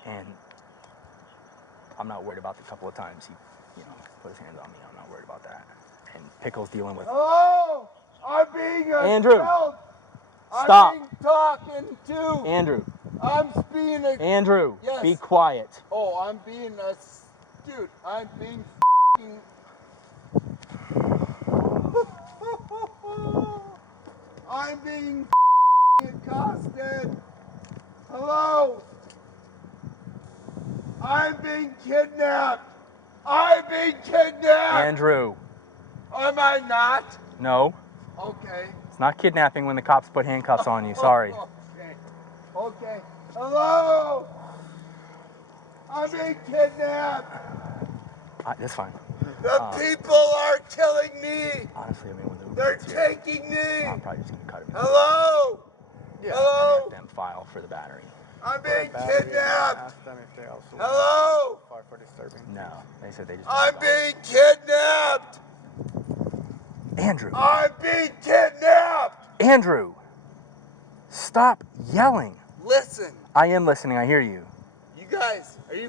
And I'm not worried about the couple of times he, put his hands on me. I'm not worried about that. And Pickle's dealing with. Hello! I'm being Andrew! assaulted. Stop! I'm being talking to. Andrew! I'm being a. Andrew! Yes. Be quiet. Oh, I'm being a. Dude, I'm being f***ing. I'm being f***ing accosted. Hello? I'm being kidnapped. I'm being kidnapped. Andrew! Am I not? No. Okay. It's not kidnapping when the cops put handcuffs on you. Sorry. Okay. Okay. Hello? I'm being kidnapped. That's fine. The people are killing me. Honestly, I mean, when the Uber They're gets here, taking me. I'm probably just gonna cut him. Hello? Yeah. Hello? And let them file for the battery. I'm being kidnapped. Hello? For disturbing. No, they said they just. I'm being kidnapped. Andrew. I'm being kidnapped. Andrew, stop yelling. Listen. I am listening. I hear you. You guys, are you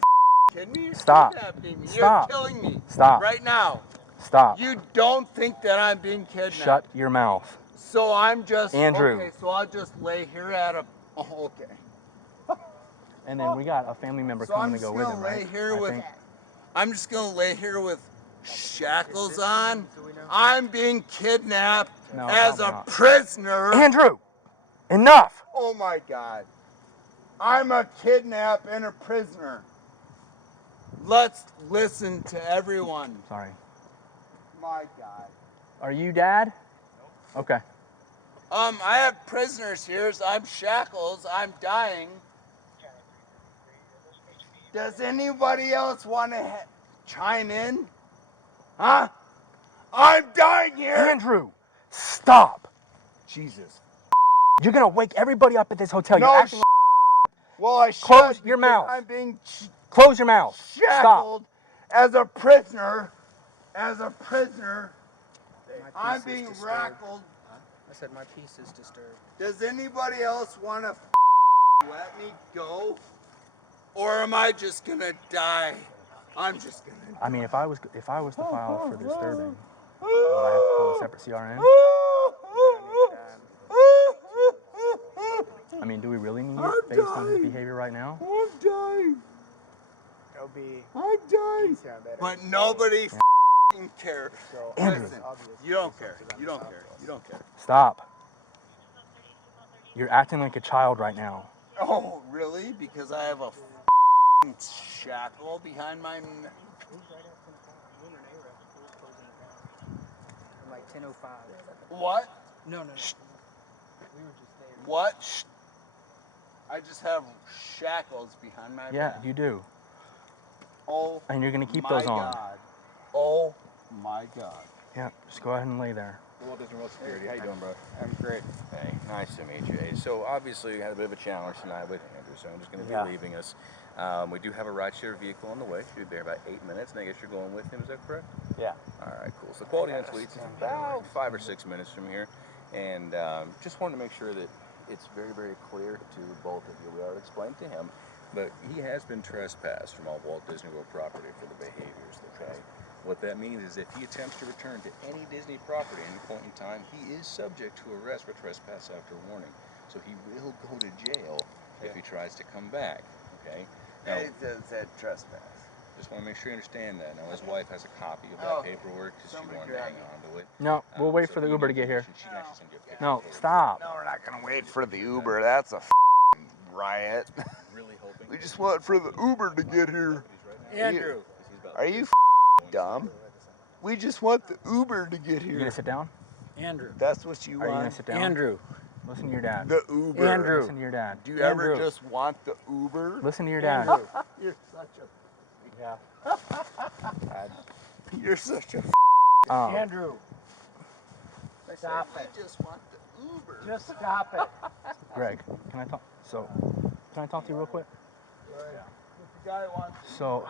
kidding me? You're Stop. kidnapping me. Stop. You're killing me. Stop. Right now. Stop. You don't think that I'm being kidnapped. Shut your mouth. So I'm just. Andrew. Okay, so I'll just lay here at a. Oh, okay. And then we got a family member coming to go with him, right? I'm just gonna lay here with shackles on. I'm being kidnapped as a prisoner. Andrew, enough. Oh my God. I'm a kidnap and a prisoner. Let's listen to everyone. Sorry. My God. Are you dad? Okay. I have prisoners here. So I'm shackles. I'm dying. Does anybody else want to chime in? Huh? I'm dying here. Andrew, stop. Jesus. You're gonna wake everybody up at this hotel. No. You're acting like. Well, I should. Close your mouth. I'm being Close your mouth. shackled as a prisoner. As a prisoner. I'm being rackled. I said my peace is disturbed. Does anybody else want to let me go? Or am I just gonna die? I'm just gonna die. I mean, if I was to file for disturbing, would I have to pull a separate CRN? I mean, do we really need it based on his behavior right now? I'm dying. It'll be. I'm dying. But nobody cares. Andrew. Listen, you don't care. You don't care. You don't care. Stop. You're acting like a child right now. Oh, really? Because I have a shackle behind my. Like 10:05. What? No. We were just there. What? I just have shackles behind my Yeah, back. you do. Oh. And you're gonna keep my those on. God. Oh my God. Yeah, just go ahead and lay there. Walt Disney World Security. How you doing, bro? I'm great. Hey, nice to meet you. Hey, so obviously you had a bit of a challenge tonight with Andrew, so I'm just going to be leaving us. We do have a rideshare vehicle on the way. Should be there about 8 minutes, and I guess you're going with him. Is that correct? Yeah. All right, cool. So Quality Inn Suites is about 5 or 6 minutes from here, and just wanted to make sure that it's very, very clear to both of you. We already explained to him, but he has been trespassed from all Walt Disney World property for the behaviors, okay? What that means is if he attempts to return to any Disney property at any point in time, he is subject to arrest for trespass after warning. So he will go to jail if he tries to come back, okay? Now, It said trespass. just want to make sure you understand that. Now, his wife has a copy of that paperwork because she wanted to hang on to it. No, we'll wait for the Uber to get here. She can actually send you a picture No, of it. stop. No, we're not gonna wait for the Uber. That's a riot. Really hoping. We just want for the Uber to get here. Andrew. Are you dumb? We just want the Uber to get here. You gonna sit down? Andrew. That's what you Are want? you gonna sit down? Andrew. Listen to your dad. The Uber. Andrew. Listen to your dad. Do you ever just want the Uber? Listen to your dad. Andrew. You're such a... Yeah. Dad. You're such a... Andrew. Stop it. We just want the Uber. Just stop it. Greg, can I talk? So, can I talk to you real quick? The guy wants... So,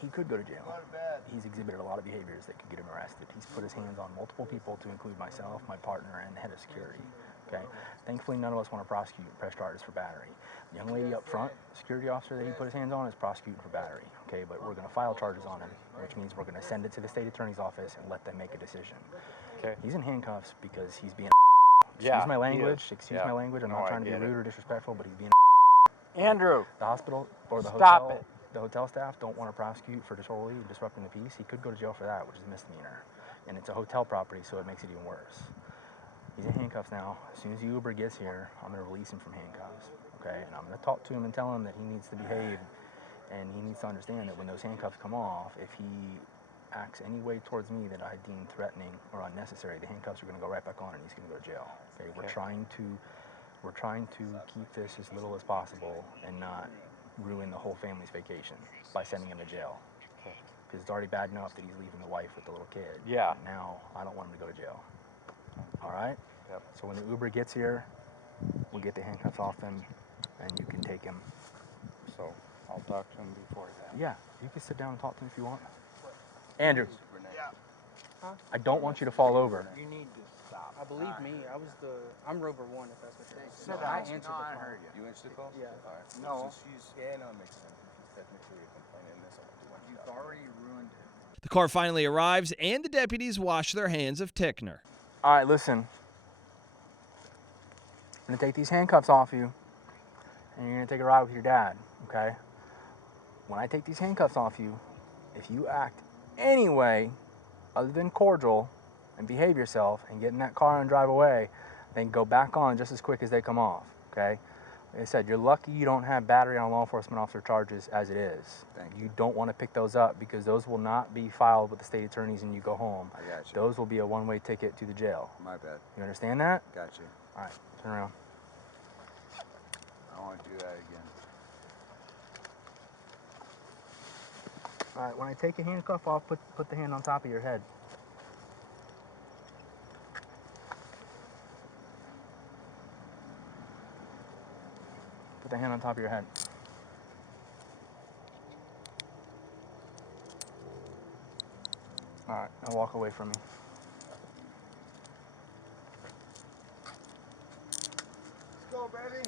he could go to jail. Go to bed. He's exhibited a lot of behaviors that could get him arrested. He's put his hands on multiple people, to include myself, my partner, and the head of security. Okay. Thankfully, none of us want to prosecute and press charges for battery. The young lady up front, security officer that he put his hands on, is prosecuting for battery. Okay, but we're going to file charges on him, which means we're going to send it to the state attorney's office and let them make a decision. Okay. He's in handcuffs because he's being. Excuse my language. Excuse my language. I'm not trying to be rude or disrespectful, but he's being. Andrew. The hospital or the Stop hotel. it. The hotel staff don't want to prosecute for disorderly and disrupting the peace. He could go to jail for that, which is a misdemeanor. And it's a hotel property, so it makes it even worse. He's in handcuffs now. As soon as the Uber gets here, I'm going to release him from handcuffs. Okay? And I'm going to talk to him and tell him that he needs to behave. And he needs to understand that when those handcuffs come off, if he acts any way towards me that I deem threatening or unnecessary, the handcuffs are going to go right back on and he's going to go to jail. Okay? We're trying to keep this as little as possible and not ruin the whole family's vacation by sending him to jail. Because it's already bad enough that he's leaving the wife with the little kid. Yeah. Now, I don't want him to go to jail. All right? Yep. So when the Uber gets here, we'll get the handcuffs off him, and you can take him. So, I'll talk to him before that. Yeah, you can sit down and talk to him if you want. Andrew, Yeah. Huh? I don't want you to fall over. You need to stop. I believe me. I'm Rover 1, if that's what you're saying. Sit I down. answered No, the I phone. heard you. You answered the call? Yeah. All right. No. So she's, yeah, no, it makes sense. She's technically a complainant in this. You've already ruined it. The car finally arrives, and the deputies wash their hands of Tickner. All right, listen. I'm going to take these handcuffs off you, and you're going to take a ride with your dad, okay? When I take these handcuffs off you, if you act any way other than cordial and behave yourself and get in that car and drive away, then go back on just as quick as they come off, okay? Like I said, you're lucky you don't have battery on law enforcement officer charges as it is. You don't want to pick those up because those will not be filed with the state attorneys and you go home. I got you. Those will be a one-way ticket to the jail. My bad. You understand that? Got you. All right, turn around. I won't do that again. All right, when I take a handcuff off, put the hand on top of your head. Put the hand on top of your head. All right, now walk away from me. Let's go, baby.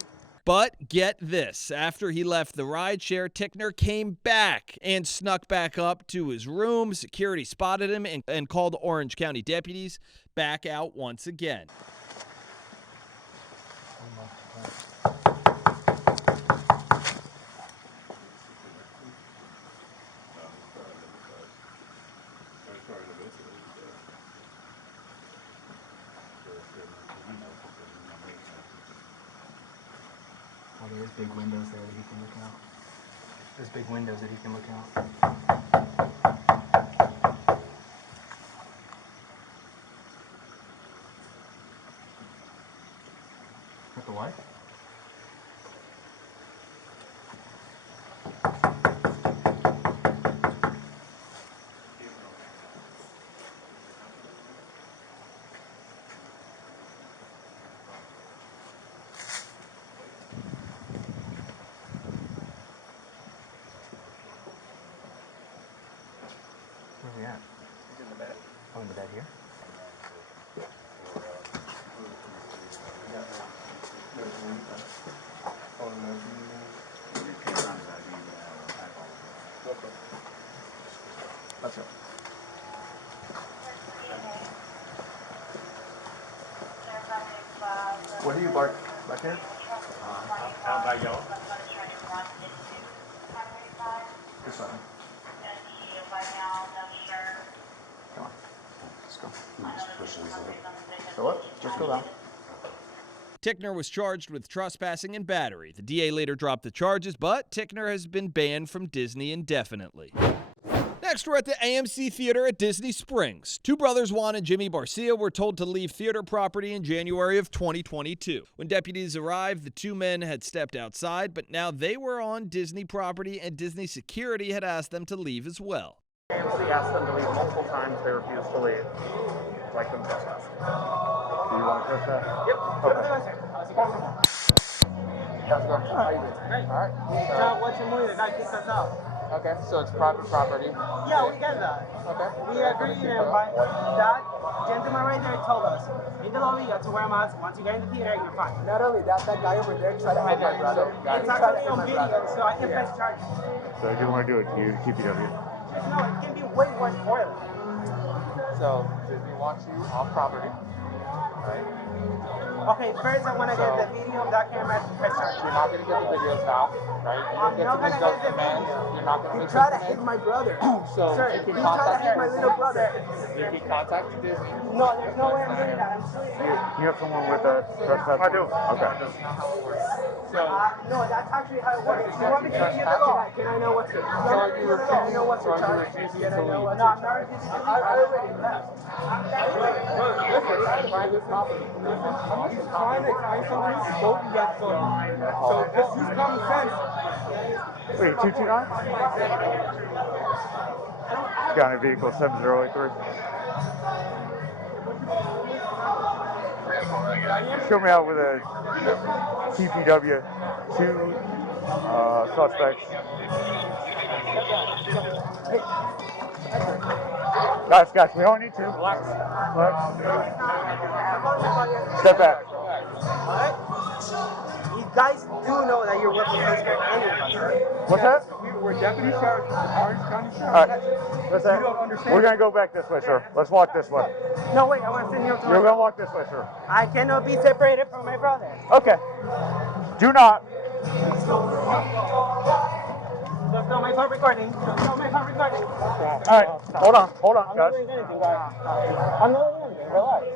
But get this, after he left the rideshare, Tickner came back and snuck back up to his room. Security spotted him and called Orange County deputies back out once again. Oh, there's big windows there that he can look out. There's big windows that he can look out. With the what? Where's he at? He's in the bed. Oh, in the bed here? Let's go. What do you bark back here? How about y'all? This one. Come on. Let's go. So what? Just go down. Tickner was charged with trespassing and battery. The DA later dropped the charges, but Tickner has been banned from Disney indefinitely. Next Next, we're at the AMC Theater at Disney Springs. Two brothers, Juan and Jimmy Barcia, were told to leave theater property in January of 2022. When deputies arrived, the two men had stepped outside, but now they were on Disney property and Disney security had asked them to leave as well. AMC asked them to leave multiple times. They refused to leave. Like them trespassing. Do you want to trespass? Yep. Okay. How's it going? How you doing? Great. All right. Now, what's your movie? The guy kicked us out. Okay, so it's private property. Yeah, we get that. Okay. We agree, but that gentleman right there told us, in the lobby, you have to wear a mask. Once you get in the theater, you're fine. Not only that, that guy over there tried to hit my brother. It's actually on video, so I can press charges. So you want to do it? You TPW? No, it can be way worse for it. So Disney wants you off property, right? Okay, first I want to get the video of that camera to press charges. You're not going to get the videos now, right? You don't get to make those demands. You're not going to make those demands. He tried to hit my brother. So sir, you can he tried to hit my little brother. You can contact Disney. No, there's no way I'm doing that. I'm serious. You have someone with a trespass? I do. Okay. So, no, that's actually how it works. You want me to give you the law? Can I know what's the charge? Can I know what's the charge? Can I know what's the charge? No, I'm not refusing to leave. I already left. private property. He's trying to explain something. Don't get so just use common sense. Wait, 229? County vehicle 7083. Show me out with a TPW, two suspects. Guys, we don't need to. Relax. Step back. You guys do know that you're working against anybody. What's that? We're deputy sheriff, Orange County Sheriff. All right. What's that? We're going to go back this way, sir. Let's walk this way. No, wait, I want to send you up to You're going to walk this way, sir. I cannot be separated from my brother. Okay. Do not. Just don't make her recording. Don't make her recording. All right. Hold on, guys. I'm not doing anything, guys. I'm not doing anything. Relax.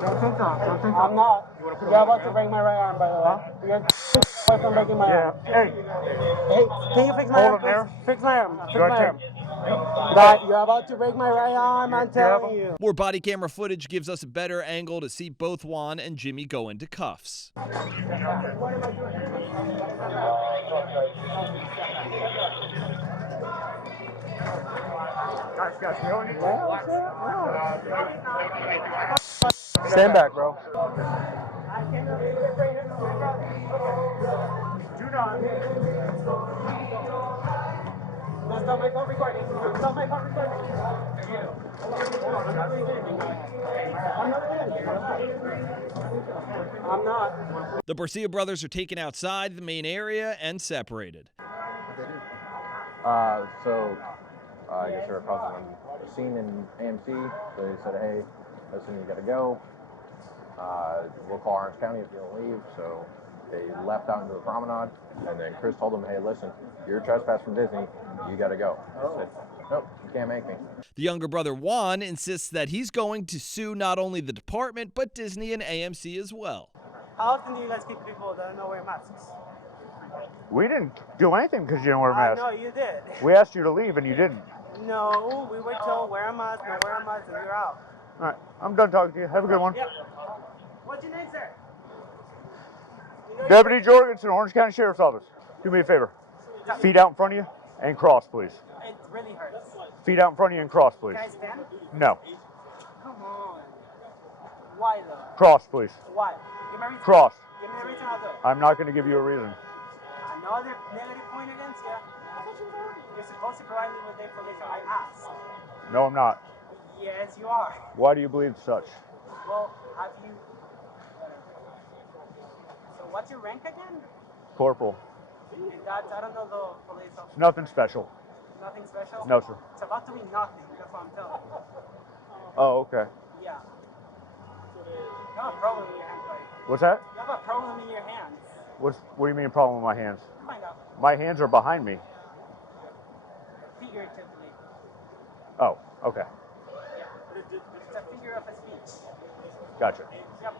Don't think so. I'm not. You're about to break my right arm, by the way. You're away from breaking my arm. Hey, can you fix my arm, please? Fix my arm. Fix my arm. God, you're about to break my right arm, I'm telling you. More body camera footage gives us a better angle to see both Juan and Jimmy go into cuffs. Guys, we don't need to. Stand back, bro. Do not. Don't make her recording. Don't make her recording. I'm not. The Barcia brothers are taken outside the main area and separated. I guess they're across the scene in AMC. They said, hey, listen, you gotta go. We'll call Orange County if you don't leave. So they left out into the promenade, and then Chris told them, hey, listen, you're trespassed from Disney. You gotta go. They said, nope, you can't make me. The younger brother, Juan, insists that he's going to sue not only the department, but Disney and AMC as well. How often do you guys keep people that don't wear masks? We didn't do anything because you didn't wear a mask. No, you did. We asked you to leave, and you didn't. No, we were told wear a mask, no wear a mask, and you're out. All right, I'm done talking to you. Have a good one. Yep. What's your name, sir? Deputy Jorgensen, Orange County Sheriff's Office. Do me a favor. Feet out in front of you and cross, please. It really hurts. Feet out in front of you and cross, please. Can I stand? No. Come on. Why though? Cross, please. Why? Give me a reason. Cross. Give me a reason I'll do it. I'm not going to give you a reason. Another negative point against you. You're supposed to provide me with the information I asked. No, I'm not. Yes, you are. Why do you believe such? Well, have you... So what's your rank again? Corporal. And that's, I don't know the police officer. Nothing special. Nothing special? No, sir. It's about to be nothing, that's what I'm telling you. Oh, okay. Yeah. You have a problem in your hands, buddy. What's that? You have a problem in your hands. What do you mean problem with my hands? Find out. My hands are behind me. Figuratively. Oh, okay. Yeah. It's a figure of a speech. Gotcha. Yep.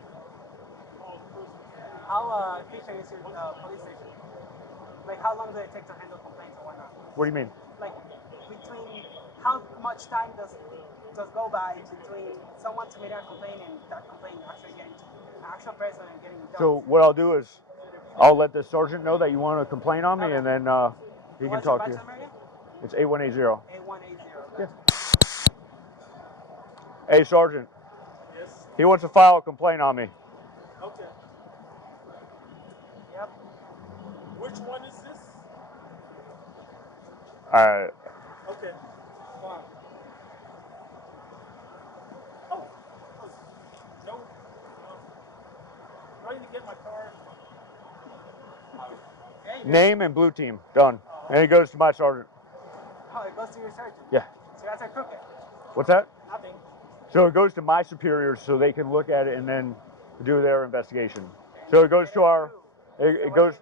How efficient is your police station? Like, how long does it take to handle complaints or whatnot? What do you mean? Like, between how much time does go by between someone submitting a complaint and that complaint actually getting to an actual person and getting done? So what I'll do is I'll let the sergeant know that you want to complain on me, and then he can talk to you. It's 8180. 8180. Yeah. Hey, Sergeant. Yes. He wants to file a complaint on me. Okay. Yep. Which one is this? All right. Okay. Fine. Oh. No. Do I need to get my card? Name and blue team. Done. And it goes to my sergeant. Oh, it goes to your sergeant? Yeah. So that's a crooked. What's that? Nothing. So it goes to my superiors so they can look at it and then do their investigation. So it goes to our, it goes,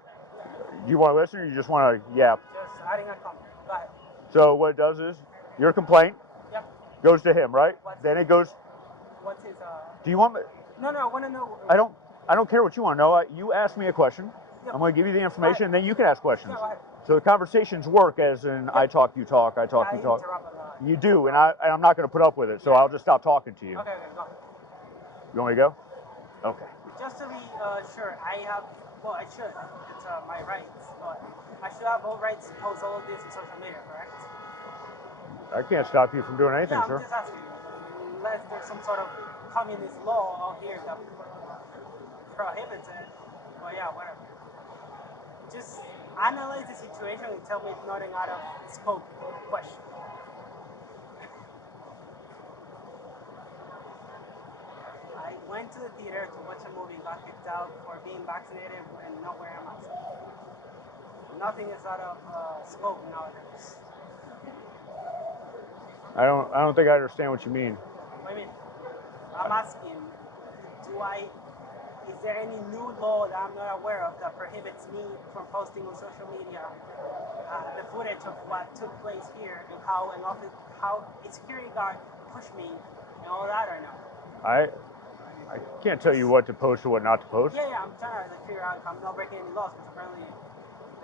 do you want to listen or you just want to yap? Just adding a comment. Go ahead. So what it does is, your complaint goes to him, right? Then it goes, What's his, do you want me, No, I want to know. I don't care what you want to know. You ask me a question. I'm going to give you the information, and then you can ask questions. Yeah, go ahead. So the conversations work as in I talk, you talk, I talk, you talk. You do, and I'm not going to put up with it, so I'll just stop talking to you. Okay, go. You want me to go? Okay. Just to be sure, I have, well, I should. It's my rights, but I should have all rights to post all of this on social media, correct? I can't stop you from doing anything, Yeah, sir. I'm just asking. Unless there's some sort of communist law out here that prohibits it. Well, yeah, whatever. Just analyze the situation and tell me it's not an out of scope question. I went to the theater to watch a movie, got kicked out for being vaccinated and not wearing a mask. Nothing is out of scope nowadays. I don't think I understand what you mean. What do you mean? I'm asking, is there any new law that I'm not aware of that prohibits me from posting on social media the footage of what took place here and how a security guard pushed me and all that or no? I can't tell you what to post or what not to post. Yeah, I'm trying to figure out if I'm not breaking any laws because apparently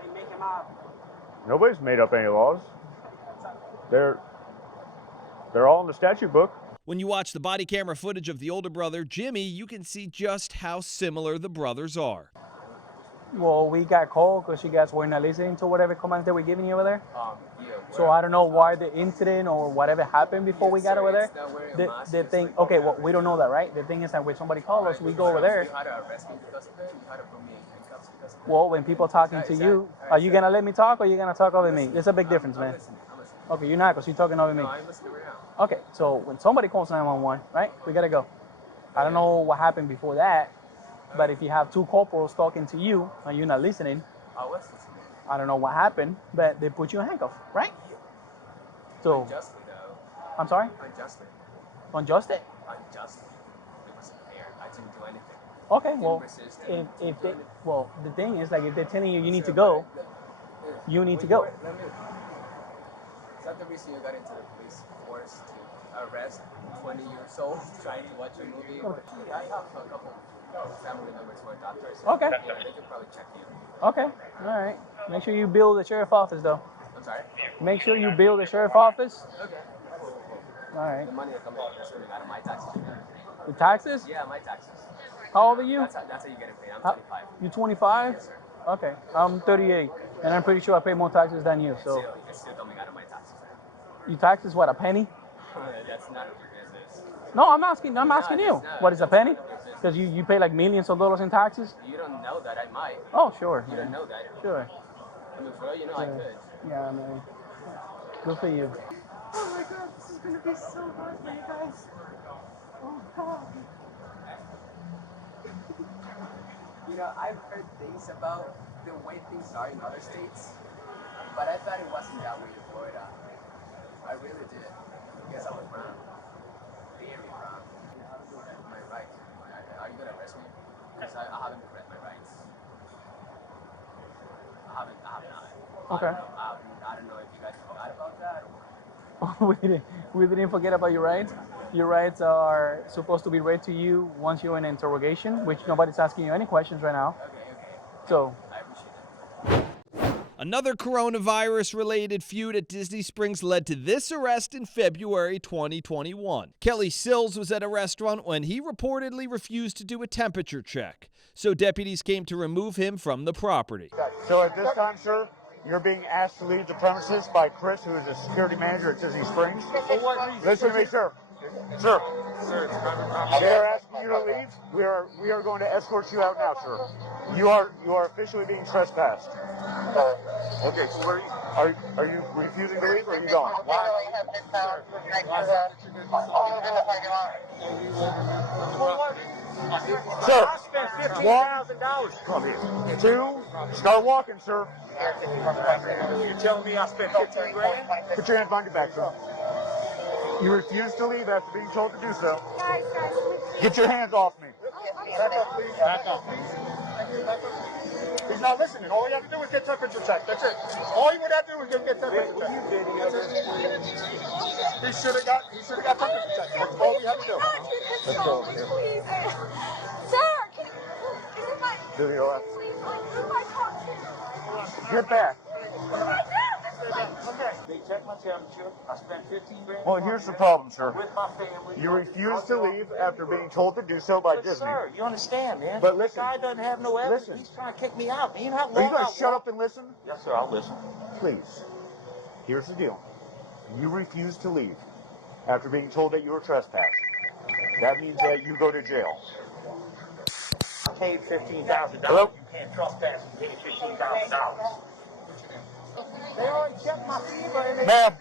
they make them up. Nobody's made up any laws. They're all in the statute book. When you watch the body camera footage of the older brother, Jimmy, you can see just how similar the brothers are. Well, we got called because you guys were not listening to whatever commands they were giving you over there. So I don't know why the incident or whatever happened before we got over there. The thing, okay, well, we don't know that, right? The thing is that when somebody calls us, we go over there. You had to arrest me because of it. You had to put me in handcuffs because of it. Well, when people talking to you, are you going to let me talk or are you going to talk over me? There's a big difference, man. Okay, you're not because you're talking over me. No, I'm listening right now. Okay, so when somebody calls 911, right, we got to go. I don't know what happened before that, but if you have two corporals talking to you and you're not listening, I was listening. I don't know what happened, but they put you in handcuffs, right? So, Unjustly, though. I'm sorry? Unjustly. Unjustly? Unjustly. It wasn't fair. I didn't do anything. Okay, Didn't well, resist, if they, well, the thing is, like, if they're telling you need to go, you need to go. Is that the reason you got into the police force to arrest 20 years old trying to watch a movie? Okay. I have a couple family members who are doctors. Okay. Yeah, they could probably check you. Okay, all right. Make sure you bill the sheriff office, though. I'm sorry? Make sure you bill the sheriff office. Okay. All right. The money that's coming out of my taxes. The taxes? Yeah, my taxes. How old are you? That's how you get it paid. I'm 25. You 25? Yes, sir. Okay, I'm 38, and I'm pretty sure I pay more taxes than you. So, It's still coming out of my taxes. you taxes what, a penny? That's none of your business. No, I'm asking you. not. What is a penny? Because you pay like millions of dollars in taxes. You don't know that I might. Oh, sure. You don't know that. Sure. I mean, for all you know, I could. Yeah, man. Good for you. Oh my god, this is gonna be so hard for you guys. Oh god. You know, I've heard things about the way things are in other states, but I thought it wasn't that way in Florida. I really did. I guess I was wrong. Very wrong. My rights. Are you gonna arrest me? Because I haven't read my rights. I haven't. Okay. I don't know if you guys forgot about that or we didn't forget about your rights. Your rights are supposed to be read to you once you're in interrogation, which nobody's asking you any questions right now. Okay. So, I appreciate it. Another coronavirus-related feud at Disney Springs led to this arrest in February 2021. Kelly Sills was at a restaurant when he reportedly refused to do a temperature check, so deputies came to remove him from the property. So at this time, sir, you're being asked to leave the premises by Chris, who is a security manager at Disney Springs. Listen to me, sir. Sir, they are asking you to leave. We are going to escort you out now, sir. You are officially being trespassed. Okay, so where are you refusing to leave, or are you going? Sir, I spent $15,000 to come here. 2, start walking, sir. You're telling me I spent 15 grand? Put your hands behind your back, sir. You refuse to leave after being told to do so. Get your hands off me. Back up, please. Back up, please. He's not listening. All you have to do is get temperature checked. That's it. All you would have to do is get temperature checked. He should have got temperature checked. That's all we have to do. Let's go over here. Sir, to your left. Get back. They checked my temperature. I spent 15 grand. Well, here's the problem, sir. With my family. You refuse to leave after being told to do so by Disney. Sir, you understand, man. But listen. The guy doesn't have no evidence. Listen. He's trying to kick me out. Man, you know how Are long you going to shut up and listen? Yes, sir. I'll listen. Please. Here's the deal. You refuse to leave after being told that you were trespassed. That means that you go to jail. I paid $15,000. Hello? You can't trespass and pay $15,000. They already checked my fever and they Ma'am.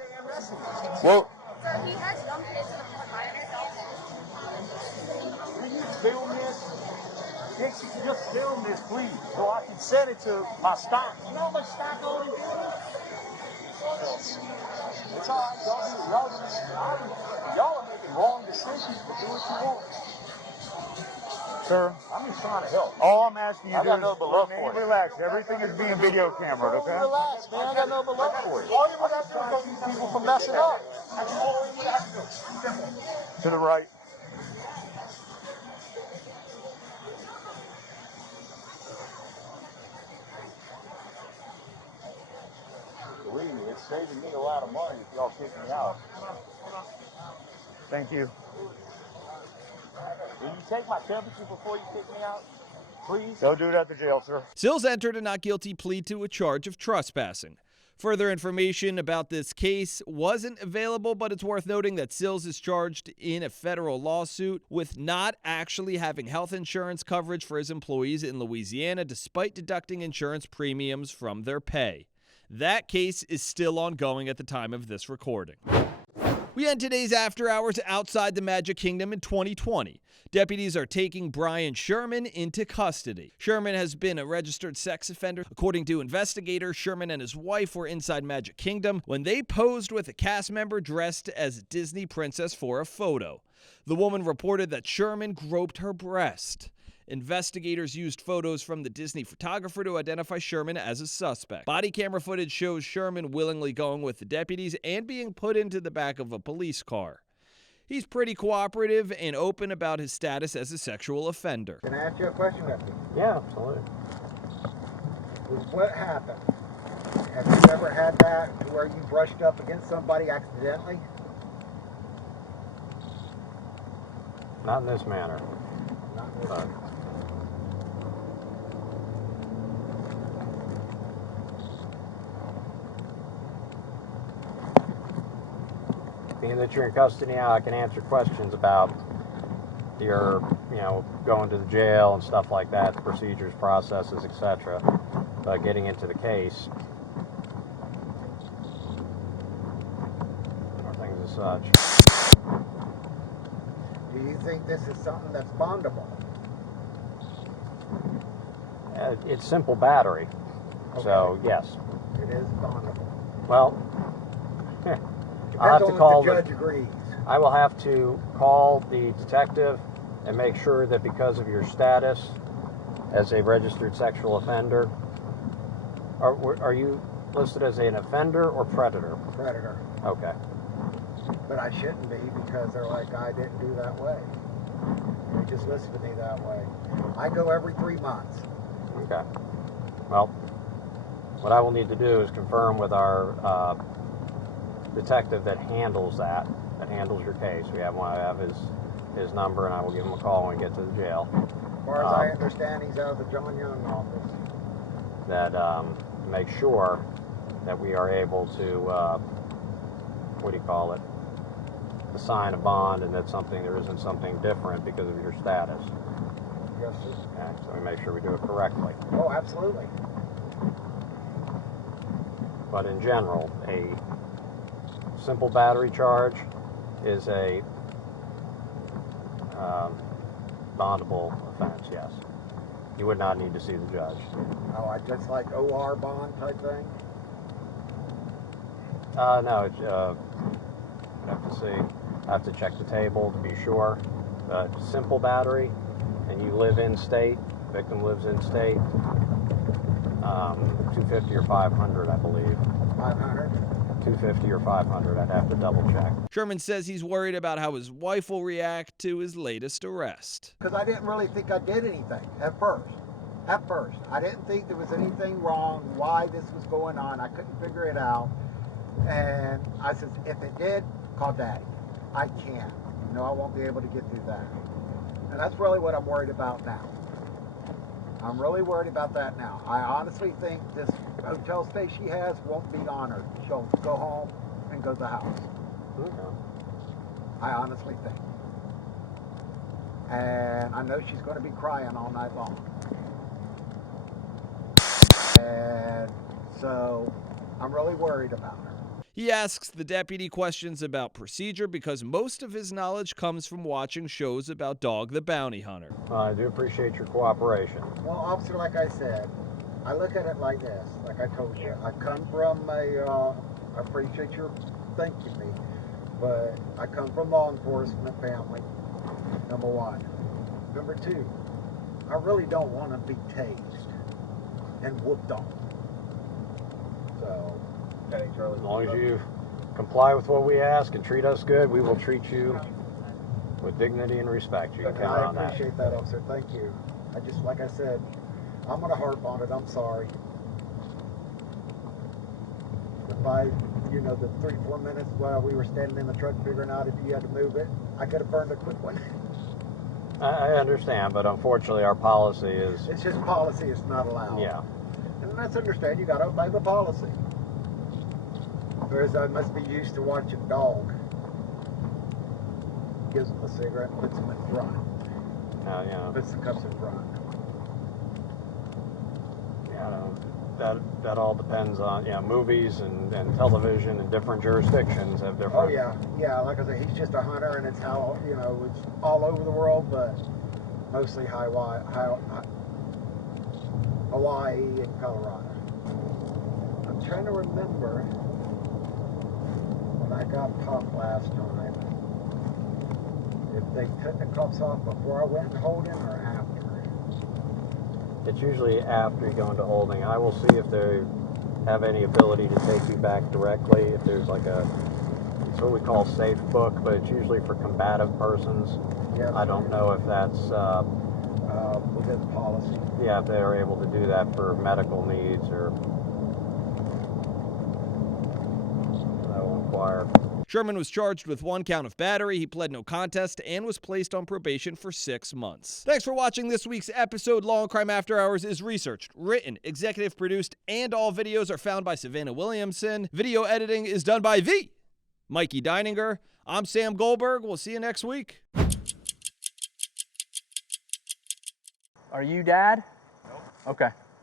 Well, Sir, he has young kids in the Will you film this? Dixie, just film this, please, so I can send it to my stock. You know how much stock I already did? It's all right. Y'all are making wrong decisions, but do what you want. sir, I'm just trying to help. all I'm asking you I to do got is no but love for you. relax. Everything is being video cameraed, okay? Relax, man. I got no but love for you. All you would have to do is keep people from messing up. That's all you would have to do. Simple. To the right. Believe me, it's saving me a lot of money if y'all kick me out. Thank you. Will you take my temperature before you kick me out? Please? Don't do it at the jail, sir. Sills entered a not guilty plea to a charge of trespassing. Further information about this case wasn't available, but it's worth noting that Sills is charged in a federal lawsuit with not actually having health insurance coverage for his employees in Louisiana, despite deducting insurance premiums from their pay. That case is still ongoing at the time of this recording. We end today's After Hours outside the Magic Kingdom in 2020. Deputies are taking Brian Sherman into custody. Sherman has been a registered sex offender. According to investigators, Sherman and his wife were inside Magic Kingdom when they posed with a cast member dressed as a Disney princess for a photo. The woman reported that Sherman groped her breast. Investigators used photos from the Disney photographer to identify Sherman as a suspect. Body camera footage shows Sherman willingly going with the deputies and being put into the back of a police car. He's pretty cooperative and open about his status as a sexual offender. Can I ask you a question, Rusty? Yeah, absolutely. What happened? Have you ever had that to where you brushed up against somebody accidentally? Not in this manner. Not in this manner. Being that you're in custody now, I can answer questions about your, going to the jail and stuff like that, the procedures, processes, etc. But getting into the case, or things as such. Do you think this is something that's bondable? It's simple battery. Okay. So, yes. It is bondable. Well, I'll have to call the judge agrees. I will have to call the detective and make sure that because of your status as a registered sexual offender, are you listed as an offender or predator? Predator. Okay. But I shouldn't be because they're like, I didn't do that way. They just listed me that way. I go every 3 months. Okay. Well, What I will need to do is confirm with our detective that handles that handles your case. I have his number, and I will give him a call when we get to the jail. As far as I understand, he's out of the John Young office. That make sure that we are able to, assign a bond, and that there isn't something different because of your status. Yes, sir. Okay, so we make sure we do it correctly. Oh, absolutely. But in general, a simple battery charge is a bondable offense, yes. You would not need to see the judge. Oh, I just like OR bond type thing? No, I'd have to see. I have to check the table to be sure. Simple battery, and you live in state, victim lives in state, 250 or 500, I believe. 500? 250 or 500, I'd have to double check. Sherman says he's worried about how his wife will react to his latest arrest. Because I didn't really think I did anything at first. At first. I didn't think there was anything wrong, why this was going on. I couldn't figure it out. And I said, if it did, call Daddy. I can't. You know, I won't be able to get through that. And that's really what I'm worried about now. I'm really worried about that now. I honestly think this hotel stay she has won't be honored. She'll go home and go to the house. Okay. I honestly think. And I know she's going to be crying all night long. And so I'm really worried about her. He asks the deputy questions about procedure because most of his knowledge comes from watching shows about Dog the Bounty Hunter. I do appreciate your cooperation. Well, officer, like I said, I look at it like this, like I told you. I come from I appreciate your thanking me, but I come from law enforcement family, number one. Number two, I really don't want to be tased and whooped on. So, As long as you comply with what we ask and treat us good, we will treat you with dignity and respect. You can count on that. I appreciate that, officer. Thank you. I just, like I said, I'm going to harp on it. I'm sorry. If the 3-4 minutes while we were standing in the truck figuring out if you had to move it, I could have burned a quick one. I understand, but unfortunately our policy is... It's just policy. It's not allowed. Yeah. And that's understand. You got to obey the policy. Whereas I must be used to watching Dog. Gives him a cigarette and puts him in front. Yeah. Puts the cups in front. That all depends on movies and television in different jurisdictions have different. Oh yeah. Like I said, he's just a hunter, and it's how it's all over the world, but mostly Hawaii and Colorado. I'm trying to remember when I got popped last time, if they took the cuffs off before I went and hold him or after. It's usually after you go into holding. I will see if they have any ability to take you back directly. If there's it's what we call safe book, but it's usually for combative persons. Yes. I don't know if that's within policy. Yeah, if they are able to do that for medical needs, or I will inquire. Sherman was charged with 1 count of battery. He pled no contest and was placed on probation for 6 months. Thanks for watching this week's episode. Law and Crime After Hours is researched, written, executive produced, and all videos are found by Savannah Williamson. Video editing is done by the Mikey Deininger. I'm Sam Goldberg. We'll see you next week. Are you Dad? Nope. Okay.